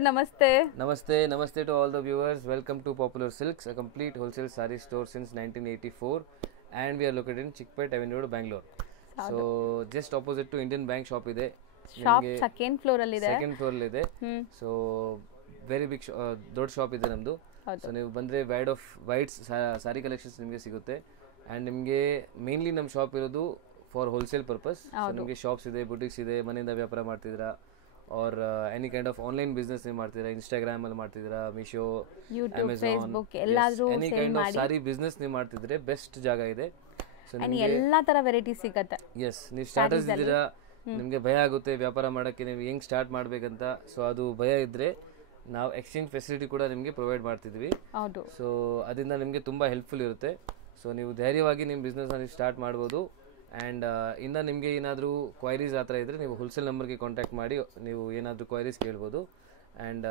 Namaste. Namaste to all the viewers. Welcome to Popular Silks, a complete wholesale saree store since 1984, and we are located in Chickpet Avenue, Bangalore. So just opposite to Indian Bank shop ide. Shop second floor ಅಲ್ಲಿ ಇದೆ. Second floor ಅಲ್ಲಿ ಇದೆ. So very big ದೊಡ್ಡ shop ಇದೆ ನಮ್ದು. So ನೀವು ಬಂದ್ರೆ wide ಸಾರಿ collections ನಿಮಗೆ ಸಿಗುತ್ತೆ. ಅಂಡ್ ನಿಮಗೆ ಮೇನ್ಲಿ ನಮ್ಮ ಶಾಪ್ ಇರೋದು ಫಾರ್ ಹೋಲ್ಸೇಲ್ ಪರ್ಪಸ್. ಸೊ ನಿಮಗೆ ಶಾಪ್ಸ್ ಇದೆ, ಬುಟಿಕ್ಸ್ ಇದೆ, ಮನೆಯಿಂದ ವ್ಯಾಪಾರ ಮಾಡ್ತಿದ್ದೀರಾ और any kind of online business नहीं ಮಾಡ್ತಿದ್ದೀರಾ, ಇನ್ಸ್ಟಾಗ್ರಾಮ್ ಅಲ್ಲಿ ಮಾಡ್ತಿದ್ದೀರಾ, ಮೀಶೋ, ಯೂಟ್ಯೂಬ್, ಫೇಸ್ಬುಕ್ ಎಲ್ಲಾದ್ರೂ any kind of sorry business ನೀವು ಮಾಡ್ತಿದ್ರೆ ಬೆಸ್ಟ್ ಜಾಗ ಇದೆ. ಸೊ ನಿಮಗೆ ಎಲ್ಲಾ ತರ ವೆರೈಟಿ ಸಿಗುತ್ತೆ. ಎಸ್, ನೀವು ಸ್ಟಾರ್ಟರ್ಸ್ ಇದ್ದೀರಾ, ನಿಮಗೆ ಭಯ ಆಗುತ್ತೆ ವ್ಯಾಪಾರ ಮಾಡೋಕ್ಕೆ, ನೀವು ಹೆಂಗ್ ಸ್ಟಾರ್ಟ್ ಮಾಡಬೇಕಂತ. ಸೊ ಅದು ಭಯ ಇದ್ರೆ ನಾವು ಎಕ್ಸ್ಚೇಂಜ್ ಫೆಸಿಲಿಟಿ ಕೂಡ ನಿಮಗೆ ಪ್ರೊವೈಡ್ ಮಾಡ್ತಿದ್ವಿ. ಹೌದು. ಸೊ ಅದರಿಂದ ನಿಮಗೆ ತುಂಬಾ ಹೆಲ್ಪ್ಫುಲ್ ಇರುತ್ತೆ. ಸೊ ನೀವು ಧೈರ್ಯವಾಗಿ ನಿಮ್ಮ ಬಿಸ್ನೆಸ್ ನೀವು ಸ್ಟಾರ್ಟ್ ಮಾಡ್ಬೋದು. ಆ್ಯಂಡ್ ಇನ್ನು ನಿಮಗೆ ಏನಾದರೂ ಕ್ವೈರೀಸ್ ಆ ಥರ ಇದ್ದರೆ ನೀವು ಹೋಲ್ಸೇಲ್ ನಂಬರ್ಗೆ ಕಾಂಟ್ಯಾಕ್ಟ್ ಮಾಡಿ ನೀವು ಏನಾದರೂ ಕ್ವೈರೀಸ್ ಕೇಳ್ಬೋದು. And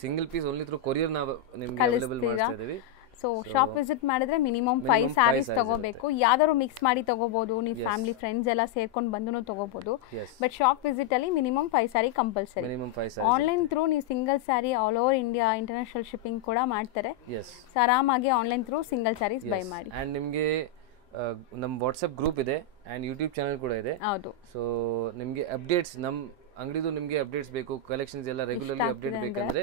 single piece only through courier ನಾವು ನಿಮಗೆ ಅವೈಲೇಬಲ್ ಮಾಡ್ತಾ ಇದ್ದೀವಿ. ಸೊ ಶಾಪ್ ವಿಸಿಟ್ ಮಾಡಿದ್ರೆ ಮಿನಿಮಮ್ 5 ಸ್ಯಾರೀಸ್ ತಗೋಬೇಕು. ಯಾವ್ದಾದ್ರು ಮಿಕ್ಸ್ ಮಾಡಿ ತಗೋಬಹುದು, ನೀವು ಫ್ಯಾಮಿಲಿ ಫ್ರೆಂಡ್ಸ್ ಎಲ್ಲ ಸೇರ್ಕೊಂಡು ಬಂದು ತಗೋಬಹುದು. ಬಟ್ ಶಾಪ್ ವಿಸಿಟ್ ಅಲ್ಲಿ minimum 5 sari compulsory. Online through ನೀವು single sari all over India international shipping ಕೂಡ ಮಾಡ್ತಾರೆ. ಸೊ ಆರಾಮಾಗಿ online through single saris buy ಮಾಡಿ. ಆ್ಯಂಡ್ ನಿಮಗೆ ನಮ್ಮ ವಾಟ್ಸಪ್ ಗ್ರೂಪ್ ಇದೆ ಆ್ಯಂಡ್ ಯೂಟ್ಯೂಬ್ ಚಾನಲ್ ಕೂಡ ಇದೆ. ಹೌದು. ಸೊ ನಿಮಗೆ ಅಪ್ಡೇಟ್ಸ್, ನಮ್ಮ ಅಂಗಡಿದು ನಿಮಗೆ ಅಪ್ಡೇಟ್ಸ್ ಬೇಕು, ಕಲೆಕ್ಷನ್ಸ್ ಎಲ್ಲ ರೆಗ್ಯುಲರ್ಲಿ ಅಪ್ಡೇಟ್ ಬೇಕಂದ್ರೆ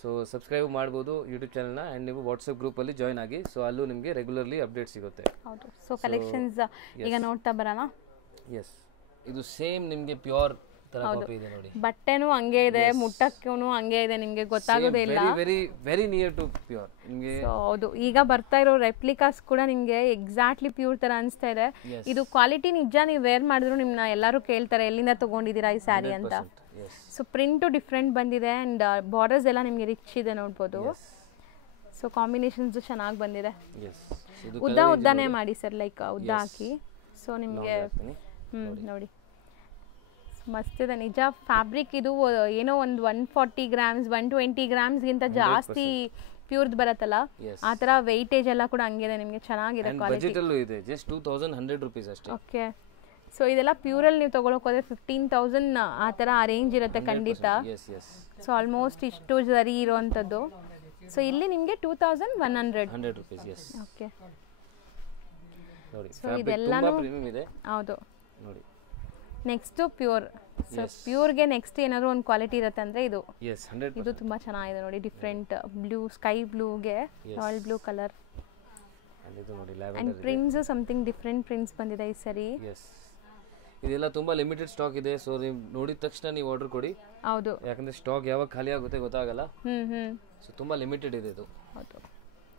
ಸೊ ಸಬ್ಸ್ಕ್ರೈಬ್ ಮಾಡ್ಬೋದು ಯೂಟ್ಯೂಬ್ ಚಾನಲ್ನ. ಆ್ಯಂಡ್ ನೀವು ವಾಟ್ಸಪ್ ಗ್ರೂಪಲ್ಲಿ ಜಾಯ್ನ್ ಆಗಿ. ಸೊ ಅಲ್ಲೂ ನಿಮಗೆ ರೆಗ್ಯುಲರ್ಲಿ ಅಪ್ಡೇಟ್ ಸಿಗುತ್ತೆ. ಹೌದು. ಸೊ ಕಲೆಕ್ಷನ್ಸ್ ಈಗ ನೋಡ್ತಾ ಬರೋಣ. ಎಸ್, ಇದು ಸೇಮ್ ನಿಮಗೆ ಪ್ಯೂರ್ ತರ ಕಾಪಿ ಇದೆ ನೋಡಿ. ಬಟ್ಟೆನೂ ಹಂಗೆ ಇದೆ, ಮುಟ್ಟಕ್ಕೂ ಹಂಗೆ ಇದೆ, ನಿಮಗೆ ಗೊತ್ತಾಗೋದೇ ಇಲ್ಲ. Very very near to pure ನಿಮಗೆ. ಹೌದು. ಈಗ ಬರ್ತಾ ಇರೋ ರೆಪ್ಲಿಕಾಸ್ ಕೂಡ ನಿಮಗೆ ಎಕ್ಸಾಕ್ಟ್ಲಿ ಪ್ಯೂರ್ ತರ ಅನಿಸ್ತಾ ಇದೆ. ಇದು ಕ್ವಾಲಿಟಿ ನಿಜ. ನೀವು ವೇರ್ ಮಾಡಿದ್ರು ನಿಮ್ಮನ್ನ ಎಲ್ಲರೂ ಕೇಳ್ತಾರೆ ಎಲ್ಲಿಂದ ತಗೊಂಡಿದ್ದೀರಾ ಈ ಸ್ಯಾರಿ ಅಂತ. ಸೊ ಪ್ರಿಂಟು ಡಿಫ್ರೆಂಟ್ ಬಂದಿದೆ ಆ್ಯಂಡ್ ಬಾರ್ಡರ್ಸ್ ಎಲ್ಲ ನಿಮಗೆ ರಿಚ್ ಇದೆ ನೋಡ್ಬೋದು. ಸೊ ಕಾಂಬಿನೇಷನ್ಸ್ ಚೆನ್ನಾಗಿ ಬಂದಿದೆ. ಉದ್ದಾನೇ ಮಾಡಿ ಸರ್, ಲೈಕ್ ಉದ್ದ ಹಾಕಿ. ಸೊ ನಿಮಗೆ ನೋಡಿ ಮಸ್ತ್ ಇದೆ ನಿಜ. ಫ್ಯಾಬ್ರಿಕ್ ಇದು ಏನೋ ಒಂದು 140 ಗ್ರಾಮ್ಸ್ 120 ಗ್ರಾಮ್ಸ್ಗಿಂತ ಜಾಸ್ತಿ ಪ್ಯೂರ್ದ್ ಬರತ್ತಲ್ಲ, ಆ ಥರ ವೆಯ್ಟೇಜ್ ಎಲ್ಲ ಕೂಡ ಹಂಗಿದೆ. ನಿಮಗೆ ಚೆನ್ನಾಗಿದೆ ಕ್ವಾಲಿಟಿ. ಇದೆ ಜಸ್ಟ್ 2100 ರೂಪೀಸ್ ಅಷ್ಟೇ. ಓಕೆ. ಸೊ ಇದೆಲ್ಲ ಪ್ಯೂರಲ್ಲಿ ನೀವು ತೊಗೊಳಕ್ಕೆ ಹೋದ್ರೆ 15,000 ಆ ಥರ ಆ ರೇಂಜ್ ಇರುತ್ತೆ ಖಂಡಿತ. ಸೊ ಆಲ್ಮೋಸ್ಟ್ ಇಷ್ಟು ಸರಿ ಇರೋವಂಥದ್ದು. ಸೊ ಇಲ್ಲಿ ನಿಮಗೆ 2100 ರೂಪೀಸ್. ಓಕೆ. ಸೊ ಇದೆಲ್ಲನೂ ಹೌದು ನೋಡಿ. Next pure. ಸೊ ಪ್ಯೂರ್ಗೆ ನೆಕ್ಸ್ಟ್ ಏನಾದ್ರು ಒಂದು ಕ್ವಾಲಿಟಿ ಇರುತ್ತೆ ಅಂದ್ರೆ ಇದು. ಇದು ತುಂಬಾ ಚೆನ್ನಾಗಿದೆ ನೋಡಿ. ಡಿಫ್ರೆಂಟ್ ಬ್ಲೂ, ಸ್ಕೈ ಬ್ಲೂಗೆ royal blue colour and prints something different prints ಬಂದಿದೆ ಈ ಸರಿ. ಇದೆಲ್ಲ ತುಂಬಾ ಲಿಮಿಟೆಡ್ ಸ್ಟಾಕ್ ಇದೆ. ಸೊ ನೀವು ನೋಡಿದ ತಕ್ಷಣ ನೀವು ಆರ್ಡರ್ ಕೊಡಿ. ಹೌದು. ಯಾಕಂದ್ರೆ ಸ್ಟಾಕ್ ಯಾವಾಗ ಖಾಲಿ ಆಗುತ್ತೆ ಗೊತ್ತಾಗಲ್ಲ. ಸೊ ತುಂಬಾ ಲಿಮಿಟೆಡ್ ಇದೆ ಇದು. ಹೌದು.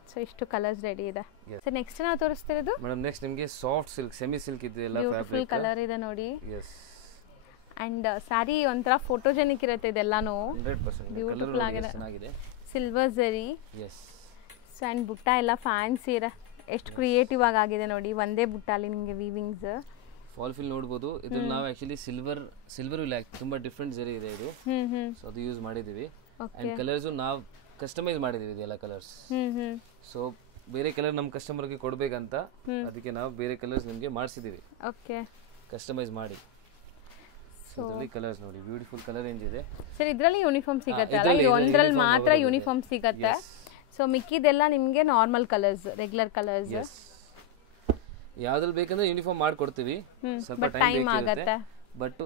ಸೊ ಇಷ್ಟು ಕಲರ್ಸ್ ರೆಡಿ ಇದೆ. ಸೊ ನೆಕ್ಸ್ಟ್ ನಾವು ತೋರಿಸ್ತಿರೋದು ಮೇಡಮ್, ನೆಕ್ಸ್ಟ್ ನಿಮಗೆ ಸಾಫ್ಟ್ ಸಿಲ್ಕ್, ಸೆಮಿ ಸಿಲ್ಕ್ ಇದೆ ಎಲ್ಲ ಬ್ಯೂಟಿಫುಲ್ ಕಲರ್ ಇದೆ ನೋಡಿ. ಎಸ್. ಅಂಡ್ ಸ್ಯಾರಿ ಒಂಥರ ಫೋಟೋಜೆನಿಕ್ ಇರುತ್ತೆ ಇದೆಲ್ಲಾನು. 100% ಬ್ಯೂಟಿಫುಲ್ ಆಗಿದೆ. ಚೆನ್ನಾಗಿದೆ. ಸಿಲ್ವರ್ ಜರಿ. ಎಸ್. ಸೊ ಅಂಡ್ ಬುಟ್ಟ ಎಲ್ಲ ಫ್ಯಾನ್ಸಿ ಇದೆ. ಎಷ್ಟು ಕ್ರಿಯೇಟಿವ್ ಆಗಿದೆ ನೋಡಿ. ಒಂದೇ ಬುಟ್ಟಲ್ಲಿ ನಿಮಗೆ ವೀವಿಂಗ್ಸ್ ಫಾಲ್ ಫಿಲ್ ನೋಡಬಹುದು. ಇದ್ರಲ್ಲಿ ನಾವು ಆಕ್ಚುಲಿ ಸಿಲ್ವರ್ ಇಲ್ಲ, ತುಂಬಾ ಡಿಫರೆಂಟ್ ಜರಿ ಇದೆ ಇದು. ಸೊ ಅದು ಯೂಸ್ ಮಾಡಿದೀವಿ. ಅಂಡ್ ಕಲರ್ಸ್ ನಾವು ಕಸ್ಟಮೈಸ್ ಮಾಡಿದೀವಿ ಇದೆಲ್ಲ ಕಲರ್ಸ್. ಸೊ ಬೇರೆ ಕಲರ್ ನಮ್ಮ ಕಸ್ಟಮರ್ಗೆ ಕೊಡ್ಬೇಕಂತ ಅದಕ್ಕೆ ನಾವು ಬೇರೆ ಕಲರ್ಸ್ ನಿಮಗೆ ಮಾಡಿಸಿದೀವಿ. ಓಕೆ. ಕಸ್ಟಮೈಸ್ ಮಾಡಿ. ಸೊ ಇದರಲ್ಲಿ ಕಲರ್ಸ್ ನೋಡಿ, ಬ್ಯೂಟಿಫುಲ್ ಕಲರ್ ರೇಂಜ್ ಇದೆ. ಸರ್ ಇದರಲ್ಲಿ ಯೂನಿಫಾರ್ಮ್ ಸಿಗುತ್ತೆ ಅಲ್ಲ, ಇದು ಒಂದರಲ್ಲಿ ಮಾತ್ರ ಯೂನಿಫಾರ್ಮ್ ಸಿಗುತ್ತೆ. ಸೊ ಮಿಕ್ಕಿದೆಲ್ಲ ನಿಮಗೆ ನಾರ್ಮಲ್ ಕಲರ್ಸ್, ರೆಗ್ಯುಲರ್ ಕಲರ್ಸ್. ಯಾವ್ದ್ರಲ್ಲಿ ಬೇಕಂದ್ರೆ ಯೂನಿಫಾರ್ಮ್ ಮಾಡ್ಕೊಡ್ತೀವಿ, ಸ್ವಲ್ಪ ಟೈಮ್ ಆಗುತ್ತೆ. ಬಟ್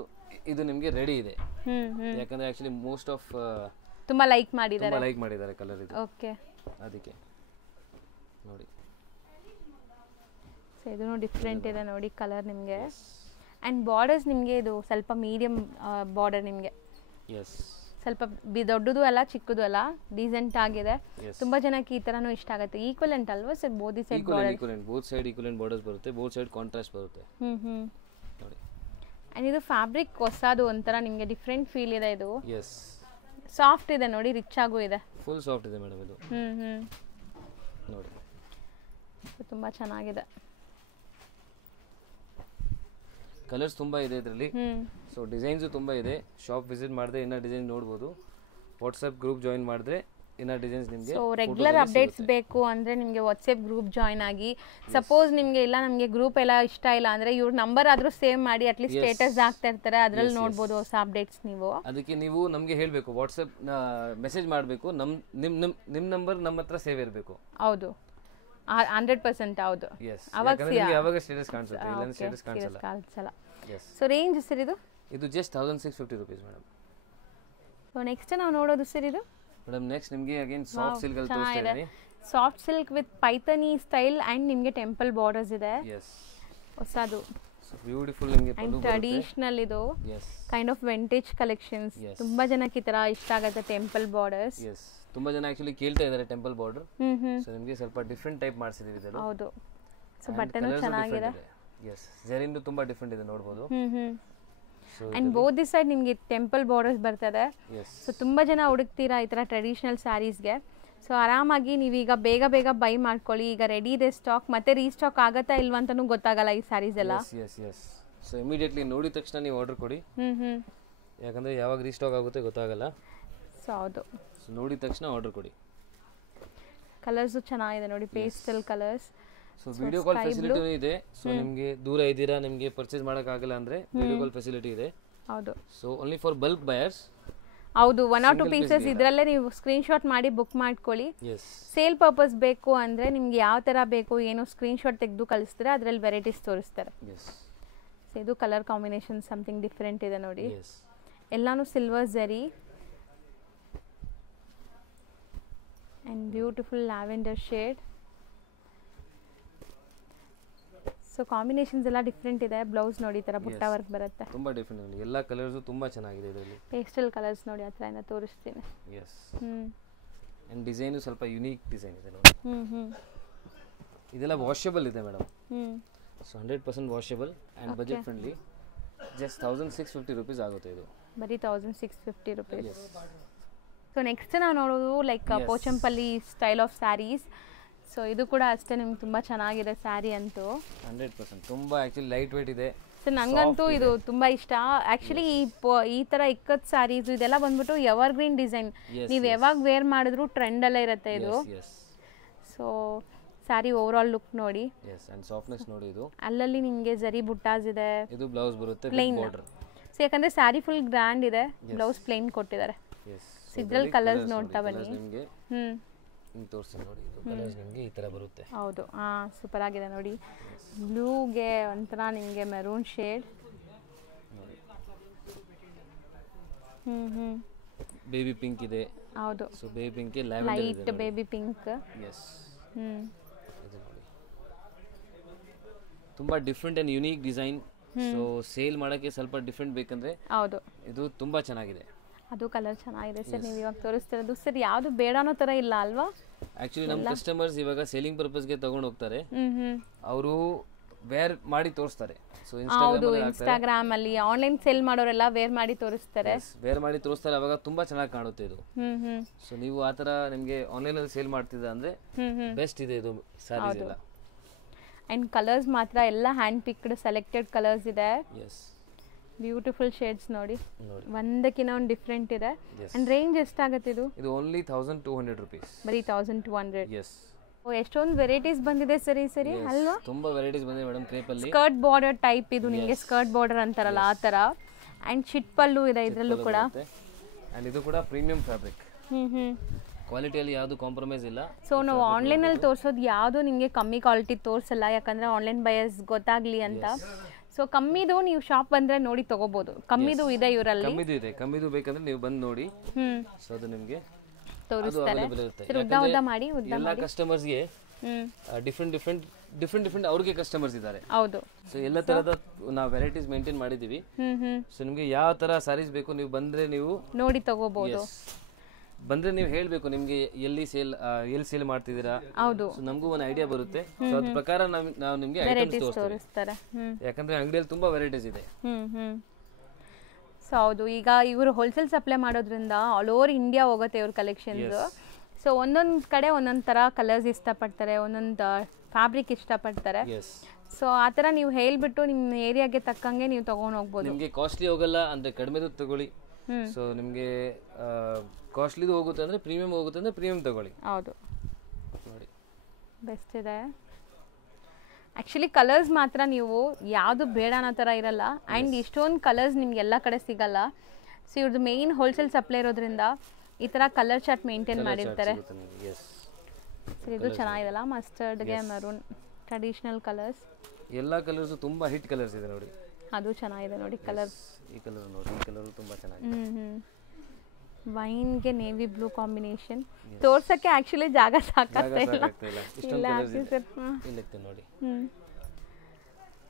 ಇದು ನಿಮಗೆ ರೆಡಿ ಇದೆ. ಯಾಕಂದ್ರೆ ಆಕ್ಚುಲಿ ಮೋಸ್ಟ್ ಆಫ್ ತುಂಬಾ ಲೈಕ್ ಮಾಡಿದ್ದಾರೆ ಕಲರ್ ಇದು. ಓಕೆ. ಅದಕ್ಕೆ ನೋಡಿ. ಸೊ ಇದೂ ಡಿಫ್ರೆಂಟ್ ಇದೆ ನೋಡಿ ಕಲರ್ ನಿಮಗೆ. ಅಂಡ್ ಬಾರ್ಡರ್ಸ್ ನಿಮಗೆ ಇದು ಸ್ವಲ್ಪ ಮೀಡಿಯಂ ಬಾರ್ಡರ್ ನಿಮಗೆ. ಎಸ್. ಸ್ವಲ್ಪ ದೊಡ್ಡದು ಅಲ್ಲ ಚಿಕ್ಕದು ಅಲ್ಲ, ಡೀಸೆಂಟ್ ಆಗಿದೆ. ತುಂಬಾ ಜನಕ್ಕೆ ಈ ತರನೂ ಇಷ್ಟ ಆಗುತ್ತೆ. ಈಕ್ವಲೆಂಟ್ ಅಲ್ವಾ sir? Both side equivalent, both side equivalent borders ಬರುತ್ತೆ, ಬೋತ್ ಸೈಡ್ ಕಾಂಟ್ರಾಸ್ಟ್ ಬರುತ್ತೆ. ನೋಡಿ. ಅಂಡ್ ಇದು ಫ್ಯಾಬ್ರಿಕ್ ಹೊಸದು, ಒಂಥರ ನಿಮಗೆ ಡಿಫ್ರೆಂಟ್ ಫೀಲ್ ಇದೆ ಇದು. ಎಸ್. ಸಾಫ್ಟ್ ಇದೆ ನೋಡಿ, ರಿಚ್ ಆಗೂ ಇದೆ. ಫುಲ್ ಸಾಫ್ಟ್ ಇದೆ ಮೇಡಮ್ ಇದು. ನೋಡಿ. ತುಂಬಾ ಚೆನ್ನಾಗಿದೆ. ಕಲರ್ಸ್ ತುಂಬಾ ಇದೆ ಇದರಲ್ಲಿ. ಸೊ ಡಿಸೈನ್ಸ್ ತುಂಬಾ ಇದೆ. ಶಾಪ್ ವಿಸಿಟ್ ಮಾಡಿದ್ರೆ ಇನ್ನೂ ಡಿಸೈನ್ ನೋಡ್ಬೋದು. ವಾಟ್ಸಪ್ ಗ್ರೂಪ್ ಜಾಯಿನ್ ಮಾಡಿದ್ರೆ ಇನ್ನರ್ ಡಿಸೈನ್ಸ್ ನಿಮಗೆ. ಸೊ ರೆಗ್ಯುಲರ್ ಅಪ್ಡೇಟ್ಸ್ ಬೇಕು ಅಂದರೆ ನಿಮಗೆ ವಾಟ್ಸಪ್ ಗ್ರೂಪ್ ಜಾಯ್ನ್ ಆಗಿ, ಸಪೋಸ್ ನಿಮಗೆ ಇಲ್ಲ ನಮಗೆ ಗ್ರೂಪ್ ಎಲ್ಲ ಇಷ್ಟ ಇಲ್ಲ ಅಂದರೆ ಇವ್ರ ನಂಬರ್ ಆದರೂ ಸೇವ್ ಮಾಡಿ ಅಟ್ಲೀಸ್ಟ್ ಸ್ಟೇಟಸ್ ಹಾಕ್ತಾ ಇರ್ತಾರೆ, ಅದರಲ್ಲಿ ನೋಡ್ಬೋದು ಹೊಸ ಅಪ್ಡೇಟ್ಸ್ ನೀವು. ಅದಕ್ಕೆ ನೀವು ನಮಗೆ ಹೇಳಬೇಕು, ವಾಟ್ಸಪ್ ಮೆಸೇಜ್ ಮಾಡಬೇಕು, ನಿಮ್ಮ ನಂಬರ್ ನಮ್ಮ ಹತ್ರ ಸೇವ್ ಇರಬೇಕು. ಹೌದು 100% ಹೌದು. ಅವಾಗ ಸ್ಟೇಟಸ್ ಕಾಣಿಸುತ್ತೆ, ಇಲ್ಲ ಸ್ಟೇಟಸ್ ಕಾಣಿಸಲ್ಲ. ಸೊ ರೇಂಜ್ ಸರ್ ಇದು just 1650 rupees madam. So next ನಾವು ನೋಡೋದು ಸರ್ ಇದು ಮೇಡಮ್ ನೆಕ್ಸ್ಟ್ ನಿಮಗೆ ಅಗೇನ್ ಸಾಫ್ಟ್ ಸಿಲ್ಕ್ ಅಲ್ಲಿ ತೋರಿಸ್ತಾ ಇದ್ದೀನಿ. Soft silk with Paithani style and ನಿಮಗೆ ಟೆಂಪಲ್ ಬಾರ್ಡರ್ಸ್ ಇದೆ. ಹೊಸದು ಬ್ಯೂಟಿಫುಲ್ ನಿಮಗೆ ಅಂಡ್ ಟ್ರೆಡಿಷನಲ್ ಇದು ಕೈಂಡ್ ಆಫ್ ವಿಂಟೇಜ್ ಕಲೆಕ್ಷನ್ಸ್. ತುಂಬಾ ಜನಕ್ಕೆ ಈ ತರ ಇಷ್ಟ ಆಗುತ್ತೆ ಟೆಂಪಲ್ ಬಾರ್ಡರ್ಸ್. ತುಂಬಾ ಜನ ಆಕ್ಚುಲಿ ಕೇಳ್ತಾ ಇದ್ದಾರೆ ಟೆಂಪಲ್ ಬಾರ್ಡರ್. ಸೊ ನಿಮಗೆ ಸ್ವಲ್ಪ ಡಿಫರೆಂಟ್ ಟೈಪ್ ಮಾಡಿಸಿದೀವಿ ಇದರಲ್ಲಿ. ಹೌದು. ಸೊ ಬಟನ್ ಚೆನ್ನಾಗಿದೆ. ಜರಿಂದು ತುಂಬಾ ಡಿಫರೆಂಟ್ ಇದೆ ನೋಡಬಹುದು. ಅಂಡ್ ಬೋತ್ ದಿಸ್ ಸೈಡ್ ನಿಮಗೆ ಟೆಂಪಲ್ ಬಾರ್ಡರ್ಸ್ ಬರ್ತದೆ. ಸೊ ತುಂಬಾ ಜನ ಹುಡುಕ್ತೀರಾ ಈ ತರ ಟ್ರೆಡಿಷನಲ್ ಸ್ಯಾರೀಸ್ಗೆ. ಸೊ ಆರಾಮಾಗಿ ನೀವೀಗ ಬೇಗ ಬೇಗ ಬೈ ಮಾಡ್ಕೊಳ್ಳಿ. ಈಗ ರೆಡಿ ಇದೆ ಸ್ಟಾಕ್, ಮತ್ತೆ ರೀಸ್ಟಾಕ್ ಆಗತ್ತಾ ಇಲ್ವಾ ಅಂತಾನೂ ಗೊತ್ತಾಗಲ್ಲ ಈ ಸ್ಯಾರೀಸ್ ಎಲ್ಲ. ಸೊ ಇಮಿಡಿಯೇಟ್ಲಿ ನೋಡಿದ ತಕ್ಷಣ ನೀವು ಆರ್ಡರ್ ಕೊಡಿ, ಯಾಕಂದ್ರೆ ಯಾವಾಗ ರೀಸ್ಟಾಕ್ ಆಗುತ್ತೆ ಗೊತ್ತಾಗಲ್ಲ. ಸೊ ಹೌದು, ನೋಡಿದ ತಕ್ಷಣ ಆರ್ಡರ್ ಕೊಡಿ. ಕಲರ್ಸ್ ಚೆನ್ನಾಗಿದೆ ನೋಡಿ, pastel colours. So video call facility ಇದೆ. ಸೊ ನಿಮಗೆ ದೂರ ಇದ್ದೀರಾ, ನಿಮಗೆ ಪರ್ಚೇಸ್ ಮಾಡಕ್ ಆಗಲ್ಲ ಅಂದ್ರೆ ವಿಡಿಯೋ ಕಾಲ್ ಫೆಸಿಲಿಟಿ ಇದೆ. ಹೌದು. So only for bulk buyers. ಹೌದು, 1 or 2 ಪೀಸಸ್ ಇದರಲ್ಲೇ ನೀವು ಸ್ಕ್ರೀನ್ ಶಾಟ್ ಮಾಡಿ ಬುಕ್ ಮಾಡ್ಕೊಳ್ಳಿ. ಸೇಲ್ ಪರ್ಪಸ್ ಬೇಕು ಅಂದ್ರೆ ನಿಮ್ಗೆ ಯಾವ ತರ ಬೇಕು ಏನು ಸ್ಕ್ರೀನ್ ಶಾಟ್ ತೆಗೆದು ಕಳಿಸ್ತಾರೆ, ಅದರಲ್ಲಿ ವೆರೈಟೀಸ್ ತೋರಿಸ್ತಾರೆ. ಸೊ ಇದು ಕಲರ್ ಕಾಂಬಿನೇಷನ್ ಸಮಥಿಂಗ್ ಡಿಫರೆಂಟ್ ಇದೆ ನೋಡಿ. ಎಲ್ಲಾನು silver zari and beautiful lavender shade. So combinations ಎಲ್ಲ ಡಿಫರೆಂಟ್ ಇದೆ. ಬ್ಲೌಸ್ ನೋಡಿ ಈ ತರ ಬುಟ್ಟ ವರ್ಕ್ ಬರುತ್ತೆ, ತುಂಬಾ ಡಿಫರೆಂಟ್ ಇದೆ. ಎಲ್ಲ ಕಲರ್ಸ್ ತುಂಬಾ ಚೆನ್ನಾಗಿದೆ ಇದರಲ್ಲಿ. ಪೇಸ್ಟಲ್ ಕಲರ್ಸ್ ನೋಡಿ ಹತ್ರದಿಂದ ತೋರಿಸ್ತೀನಿ. ಅಂಡ್ ಡಿಸೈನ್ ಸ್ವಲ್ಪ ಯುನೀಕ್ ಡಿಸೈನ್ ಇದೆ ನೋಡಿ. ಇದೆಲ್ಲ ವಾಷಬಲ್ ಇದೆ madam. So 100% washable and budget friendly. Just 1650 rupees ಆಗುತ್ತೆ ಇದು. ಬರೀ 1650 rupees. ಸೊ ನೆಕ್ಸ್ಟ್ ನಾವು ನೋಡೋದು like Pochampally style of saris. So ಇದು ಕೂಡ ಅಷ್ಟೇ ನಿಮ್ಗೆ ತುಂಬಾ ಚೆನ್ನಾಗಿದೆ ಸ್ಯಾರಿ ಅಂತೂ. 100% ತುಂಬಾ ಆಕ್ಚುಲಿ ಲೈಟ್ ವೇಟ್ ಇದೆ. ಸೊ ನಂಗಂತೂ ಇದು ತುಂಬಾ ಇಷ್ಟ. ಆಕ್ಚುಲಿ ಈ ತರ ಇಕ್ಕತ್ ಸ್ಯಾರೀಸ್ ಇದೆಲ್ಲ ಬಂದ್ಬಿಟ್ಟು ಎವರ್ ಗ್ರೀನ್ ಡಿಸೈನ್, ನೀವು ಯಾವಾಗ ವೇರ್ ಮಾಡಿದ್ರು ಟ್ರೆಂಡ್ ಅಲ್ಲೇ ಇರುತ್ತೆ ಇದು. So sari over all look ನೋಡಿ. ಅಂಡ್ ಸಾಫ್ಟ್ನೆಸ್ ನೋಡಿ. ಇದು ಅಲ್ಲಲ್ಲಿ ನಿಮಗೆ ಜರಿ ಬುಟ್ಟಾಸ್ ಇದೆ. ಇದು ಬ್ಲೌಸ್ ಬರುತ್ತೆ ಪ್ಲೇನ್ ಬಾರ್ಡರ್. ಸೊ ಯಾಕಂದ್ರೆ ಸ್ಯಾರಿ ಫುಲ್ ಗ್ರ್ಯಾಂಡ್ ಇದೆ, ಬ್ಲೌಸ್ ಪ್ಲೇನ್ ಕೊಟ್ಟಿದ್ದಾರೆ. ಇದ್ರಲ್ಲಿ ಕಲರ್ಸ್ ನೋಡ್ತಾ ಬನ್ನಿ. ತೋರಿಸ್ತೀನಿ ನೋಡಿ, ಇದು ಕಲರ್ಸ್ ನಿಮಗೆ ಈ ತರ ಬರುತ್ತೆ. ಹೌದು, ಸೂಪರ್ ಆಗಿದೆ ನೋಡಿ. ಬ್ಲೂಗೆ ಒಂಥರ ನಿಮಗೆ ಮೆರೂನ್ ಶೇಡ್. ಬೇಬಿ ಪಿಂಕ್ ಇದೆ. ಹೌದು. ಸೊ ಬೇಬಿ ಪಿಂಕ್ ಗೆ ಲ್ಯಾವೆಂಡರ್ ಇದೆ. Light baby pink. ತುಂಬಾ different and unique design. So sale ಮಾಡಕ್ಕೆ ಸ್ವಲ್ಪ ಡಿಫರೆಂಟ್ ಬೇಕಂದ್ರೆ ಹೌದು ಇದು ತುಂಬಾ ಚೆನ್ನಾಗಿದೆ. ಅದು ಕಲರ್ ಚೆನ್ನಾಗಿದೆ ಸರ್. ನೀವು ಇವಾಗ ತೋರಿಸ್ತಿರೋದು ಸರ್ ಯಾವುದು ಬೇಡ ಅನ್ನೋ ತರ ಇಲ್ಲ ಅಲ್ವಾ? ಆಕ್ಚುಲಿ ನಮ್ಮ ಕಸ್ಟಮರ್ಸ್ ಇವಾಗ ಸೇಲಿಂಗ್ ಪರ್ಪಸ್ ಗೆ ತಗೊಂಡು ಹೋಗ್ತಾರೆ, ಅವರು ವೇರ್ ಮಾಡಿ ತೋರಿಸ್ತಾರೆ. ಸೊ ಇನ್ಸ್ಟಾಗ್ರಾಮ್ ಅಲ್ಲಿ ಆನ್ಲೈನ್ ಸೇಲ್ ಮಾಡೋರೆಲ್ಲ ವೇರ್ ಮಾಡಿ ತೋರಿಸ್ತಾರೆ. ಅವಾಗ ತುಂಬಾ ಚೆನ್ನಾಗಿ ಕಾಣುತ್ತೆ ಇದು. ಸೊ ನೀವು ಆತರ ನಿಮ್ಗೆ ಆನ್ಲೈನ್ ಅಲ್ಲಿ ಸೇಲ್ ಮಾಡ್ತಿದ್ದ ಅಂದ್ರೆ ಬೆಸ್ಟ್ ಇದೆ ಇದು ಸ್ಯಾರೀಸ್ ಎಲ್ಲ. ಅಂಡ್ ಕಲರ್ಸ್ ಮಾತ್ರ ಎಲ್ಲ ಹ್ಯಾಂಡ್ ಪಿಕ್ಡ್ ಸೆಲೆಕ್ಟೆಡ್ ಕಲರ್ಸ್ ಇದೆ. ಬ್ಯೂಟಿಫುಲ್ ಶೇಡ್ಸ್ ನೋಡಿ, ಒಂದಕ್ಕಿಂತ ಒಂದು ಡಿಫರೆಂಟ್ ಇದೆ. ಅಂಡ್ ರೇಂಜ್ ಎಷ್ಟಾಗುತ್ತೆ ಇದು? ಇದು ಓನ್ಲಿ 1200 rupees. ಬರೀ 1200. ಎಷ್ಟೊಂದು ವೆರೈಟೀಸ್ ಬಂದಿದೆ ಸರಿ ಸರಿ ಅಲ್ವಾ? ತುಂಬಾ ವೆರೈಟೀಸ್ ಬಂದಿದೆ ಮೇಡಮ್. ಕ್ರೇಪ್ ಅಲ್ಲಿ ಸ್ಕರ್ಟ್ ಬಾರ್ಡರ್ ಟೈಪ್, ಇದು ನಿಮಗೆ ಸ್ಕರ್ಟ್ ಬಾರ್ಡರ್ ಅಂತಾರಲ್ಲ ಆ ತರ. ಅಂಡ್ ಶಿಟ್ ಪಲ್ಲು ಇದೆ ಇದರಲ್ಲೂ ಕೂಡ. ಅಂಡ್ ಇದು ಕೂಡ ಪ್ರೀಮಿಯಂ ಫ್ಯಾಬ್ರಿಕ್. ಕ್ವಾಲಿಟಿಯಲ್ಲಿ ಯಾವುದು ಕಾಂಪ್ರಮೈಸ್ ಇಲ್ಲ. ಸೊ ನಾವು ಆನ್ಲೈನ್ ಅಲ್ಲಿ ತೋರಿಸೋದು ಯಾವುದು ನಿಮಗೆ ಕಮ್ಮಿ ಕ್ವಾಲಿಟಿ ತೋರಿಸಲ್ಲ, ಯಾಕಂದ್ರೆ ಆನ್ಲೈನ್ ಬಯರ್ಸ್ ಗೊತ್ತಾಗ್ಲಿ ಅಂತ. ಸೊ ಕಮ್ಮಿದು ನೀವು ಶಾಪ್ ಬಂದ್ರೆ ನೋಡಿ ತಗೋಬಹುದು. ಕಮ್ಮಿದು ಇದೆ ಇವರಲ್ಲಿ. ಕಮ್ಮಿದು ಬೇಕಂದ್ರೆ ನೀವು ಬಂದು ನೋಡಿ. ಸೊ ಅದು ನಿಮಗೆ ತೋರಿಸ್ತಾರೆ. ಉದ್ದ ಮಾಡಿ ಎಲ್ಲ ಕಸ್ಟಮರ್ಸ್ ಗೆ ಡಿಫರೆಂಟ್ ಅವ್ರಿಗೆ ಕಸ್ಟಮರ್ಸ್ ಇದ್ದಾರೆ. ಹೌದು. ಸೊ ಎಲ್ಲ ತರದ ನಾವು ವೆರೈಟೀಸ್ ಮೇಂಟೈನ್ ಮಾಡಿದೀವಿ. ಸೊ ನಿಮಗೆ ಯಾವ ತರ ಸಾರೀಸ್ ಬೇಕು ನೀವು ಬಂದ್ರೆ ನೀವು ನೋಡಿ ತಗೋಬಹುದು. ಬಂದ್ರೆ ನೀವು ಹೇಳ್ಬೇಕು ನಿಮ್ಗೆ ಎಲ್ಲಿ ಸೇಲ್ ಮಾಡ್ತಿದ್ದೀರಾ. ಹೌದು. ಸೊ ನಮಗೂ ಒಂದು ಐಡಿಯಾ ಬರುತ್ತೆ. ಸೊ ಅದ್ರ ಪ್ರಕಾರ ನಾವು ನಿಮ್ಗೆ ಐಟಮ್ಸ್ ತೋರಿಸ್ತಾರೆ. ಯಾಕಂದ್ರೆ ಅಂಗಡಿಯಲ್ಲಿ ತುಂಬಾ ವೆರೈಟೀಸ್ ಇದೆ. ಸೊ ಹೌದು, ಈಗ ಇವರು ಹೋಲ್ಸೇಲ್ ಸಪ್ಲೈ ಮಾಡೋದ್ರಿಂದ ಆಲ್ ಓವರ್ ಇಂಡಿಯಾ ಹೋಗುತ್ತೆ ಇವ್ರ ಕಲೆಕ್ಷನ್ಸ್. ಸೊ ಒಂದೊಂದು ಕಡೆ ಒಂದೊಂದು ತರ ಕಲರ್ಸ್ ಇಷ್ಟಪಡ್ತಾರೆ, ಒಂದೊಂದು ಫ್ಯಾಬ್ರಿಕ್ ಇಷ್ಟಪಡ್ತಾರೆ. ಸೊ ಆ ಥರ ನೀವು ಹೇಳ್ಬಿಟ್ಟು ನಿಮ್ಮ ಏರಿಯಾಗೆ ತಕ್ಕಂಗೆ ನೀವು ತಗೊಂಡು ಹೋಗ್ಬೋದು. ನಿಮಗೆ ಕಾಸ್ಟ್ಲಿ ಹೋಗಲ್ಲ ಅಂದ್ರೆ ಕಡಿಮೆದು ತಗೊಳ್ಳಿ, ಸೊ ನಿಮಗೆ ಕಾಸ್ಟ್ಲಿದು ಹೋಗುತ್ತೆ ಅಂದರೆ ಪ್ರೀಮಿಯಂ ಹೋಗುತ್ತೆ ಅಂದರೆ ಪ್ರೀಮಿಯಂ ತಗೊಳ್ಳಿ. ಹೌದು, ನೋಡಿ ಬೆಸ್ಟ್ ಇದೆ. ಆ್ಯಕ್ಚುಲಿ ಕಲರ್ಸ್ ಮಾತ್ರ ನೀವು ಯಾವುದು ಬೇಡ ಅನ್ನೋ ಥರ ಇರಲ್ಲ. ಆ್ಯಂಡ್ ಇಷ್ಟೊಂದು ಕಲರ್ಸ್ ನಿಮ್ಗೆ ಎಲ್ಲ ಕಡೆ ಸಿಗಲ್ಲ. ಸೊ ಇವ್ರದ್ದು ಮೇಯ್ನ್ ಹೋಲ್ಸೇಲ್ ಸಪ್ಲೈ ಇರೋದ್ರಿಂದ ಈ ಥರ ಕಲರ್ ಚಾರ್ಟ್ ಮೇಂಟೈನ್ ಮಾಡಿರ್ತಾರೆ. ಸೊ ಇದು ಚೆನ್ನಾಗಿದೆಲ್ಲ, ಮಸ್ಟರ್ಡ್ಗೆ ಮರೂನ್ ಟ್ರೆಡಿಷನಲ್ ಕಲರ್ಸ್. ಎಲ್ಲ ಕಲರ್ಸು ತುಂಬ ಹಿಟ್ ಕಲರ್ಸ್ ಇದೆ ನೋಡಿ. ಅದು ಚೆನ್ನಾಗಿದೆ ನೋಡಿ ಕಲರ್. ಈ ಕಲರ್ ನೋಡಿ, ಈ ಕಲರ್ ತುಂಬ ಚೆನ್ನಾಗಿದೆ. ವೈನ್ಗೆ ನೇವಿ ಬ್ಲೂ ಕಾಂಬಿನೇಷನ್. ತೋರ್ಸಕ್ಕೆ ಆಕ್ಚುಲಿ ಜಾಗ ಸಾಕಾಗ್ತಾ ಇಲ್ಲ. ನೋಡಿ.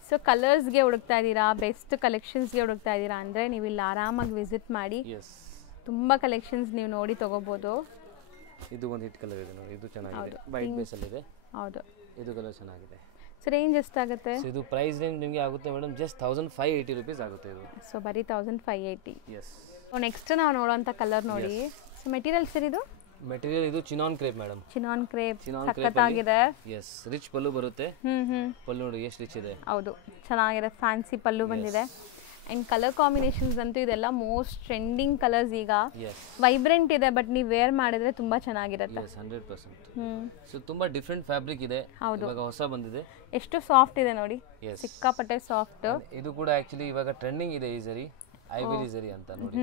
ಸೊ ಕಲರ್ಸ್ಗೆ ಹುಡುಕ್ತಾ ಇದ್ದೀರಾ, ಬೆಸ್ಟ್ ಕಲೆಕ್ಷನ್ಸ್ಗೆ ಹುಡುಕ್ತಾ ಇದ್ದೀರಾ ಅಂದರೆ ನೀವು ಇಲ್ಲಿ ಆರಾಮಾಗಿ ವಿಸಿಟ್ ಮಾಡಿ. ತುಂಬ ಕಲೆಕ್ಷನ್ಸ್ ನೀವು ನೋಡಿ ತಗೋಬೋದು. ಇದು ಒಂದು ಹಿಟ್ ಕಲರ್ ಇದೆ ನೋಡಿ, ಇದು ಚೆನ್ನಾಗಿದೆ, ವೈಟ್ ಬೇಸ್ ಅಲ್ಲಿ ಇದೆ. ಹೌದು, ಇದು ಕಲರ್ ಚೆನ್ನಾಗಿದೆ. ಸೊ ರೇಂಜ್ ಎಷ್ಟಾಗುತ್ತೆ? ಇದು ಪ್ರೈಸ್ ರೇಂಜ್ ನಿಮಗೆ ಆಗುತ್ತೆ ಮೇಡಮ್ ಜಸ್ಟ್ 1580 rupees ಆಗುತ್ತೆ ಇದು. ಸೊ ಬರೀ 1580. ಎಸ್. ನೆಕ್ಸ್ಟ್ ನಾವು ನೋಡುವಂಥ ಕಲರ್ ನೋಡಿ. ಸೊ ಮೆಟೀರಿಯಲ್ ಸರ್ ಇದು? ಮೆಟೀರಿಯಲ್ ಇದು chinon crepe madam. Chinon crepe ಸಖತ್ತಾಗಿದೆ. ಎಸ್, ರಿಚ್ ಪಲ್ಲು ಬರುತ್ತೆ. ಪಲ್ಲು ನೋಡಿ ಎಷ್ಟು ರಿಚ್ ಇದೆ. ಹೌದು, ಚೆನ್ನಾಗಿದೆ, ಫ್ಯಾನ್ಸಿ ಪಲ್ಲು ಬಂದಿದೆ. ಆ್ಯಂಡ್ ಕಲರ್ ಕಾಂಬಿನೇಷನ್ಸ್ ಅಂತೂ ಇದೆಲ್ಲ ಮೋಸ್ಟ್ ಟ್ರೆಂಡಿಂಗ್ ಕಲರ್ಸ್ ಈಗ. ವೈಬ್ರೆಂಟ್ ಇದೆ, ಬಟ್ ನೀವು ವೇರ್ ಮಾಡಿದ್ರೆ ತುಂಬಾ ಚೆನ್ನಾಗಿರುತ್ತೆ. 100%. ಸೊ ತುಂಬಾ ಡಿಫರೆಂಟ್ ಫ್ಯಾಬ್ರಿಕ್ ಇದೆ, ಇವಾಗ ಹೊಸ ಬಂದಿದೆ. ಎಷ್ಟು ಸಾಫ್ಟ್ ಇದೆ ನೋಡಿ, ಸಿಕ್ಕಾಪಟ್ಟೆ ಸಾಫ್ಟ್. ಇದು ಕೂಡ ಆಕ್ಚುಲಿ ಇವಾಗ ಟ್ರೆಂಡಿಂಗ್ ಇದೆ ಈ ಸರಿ, ಐವರಿ ಸರಿ ಅಂತ ನೋಡಿ.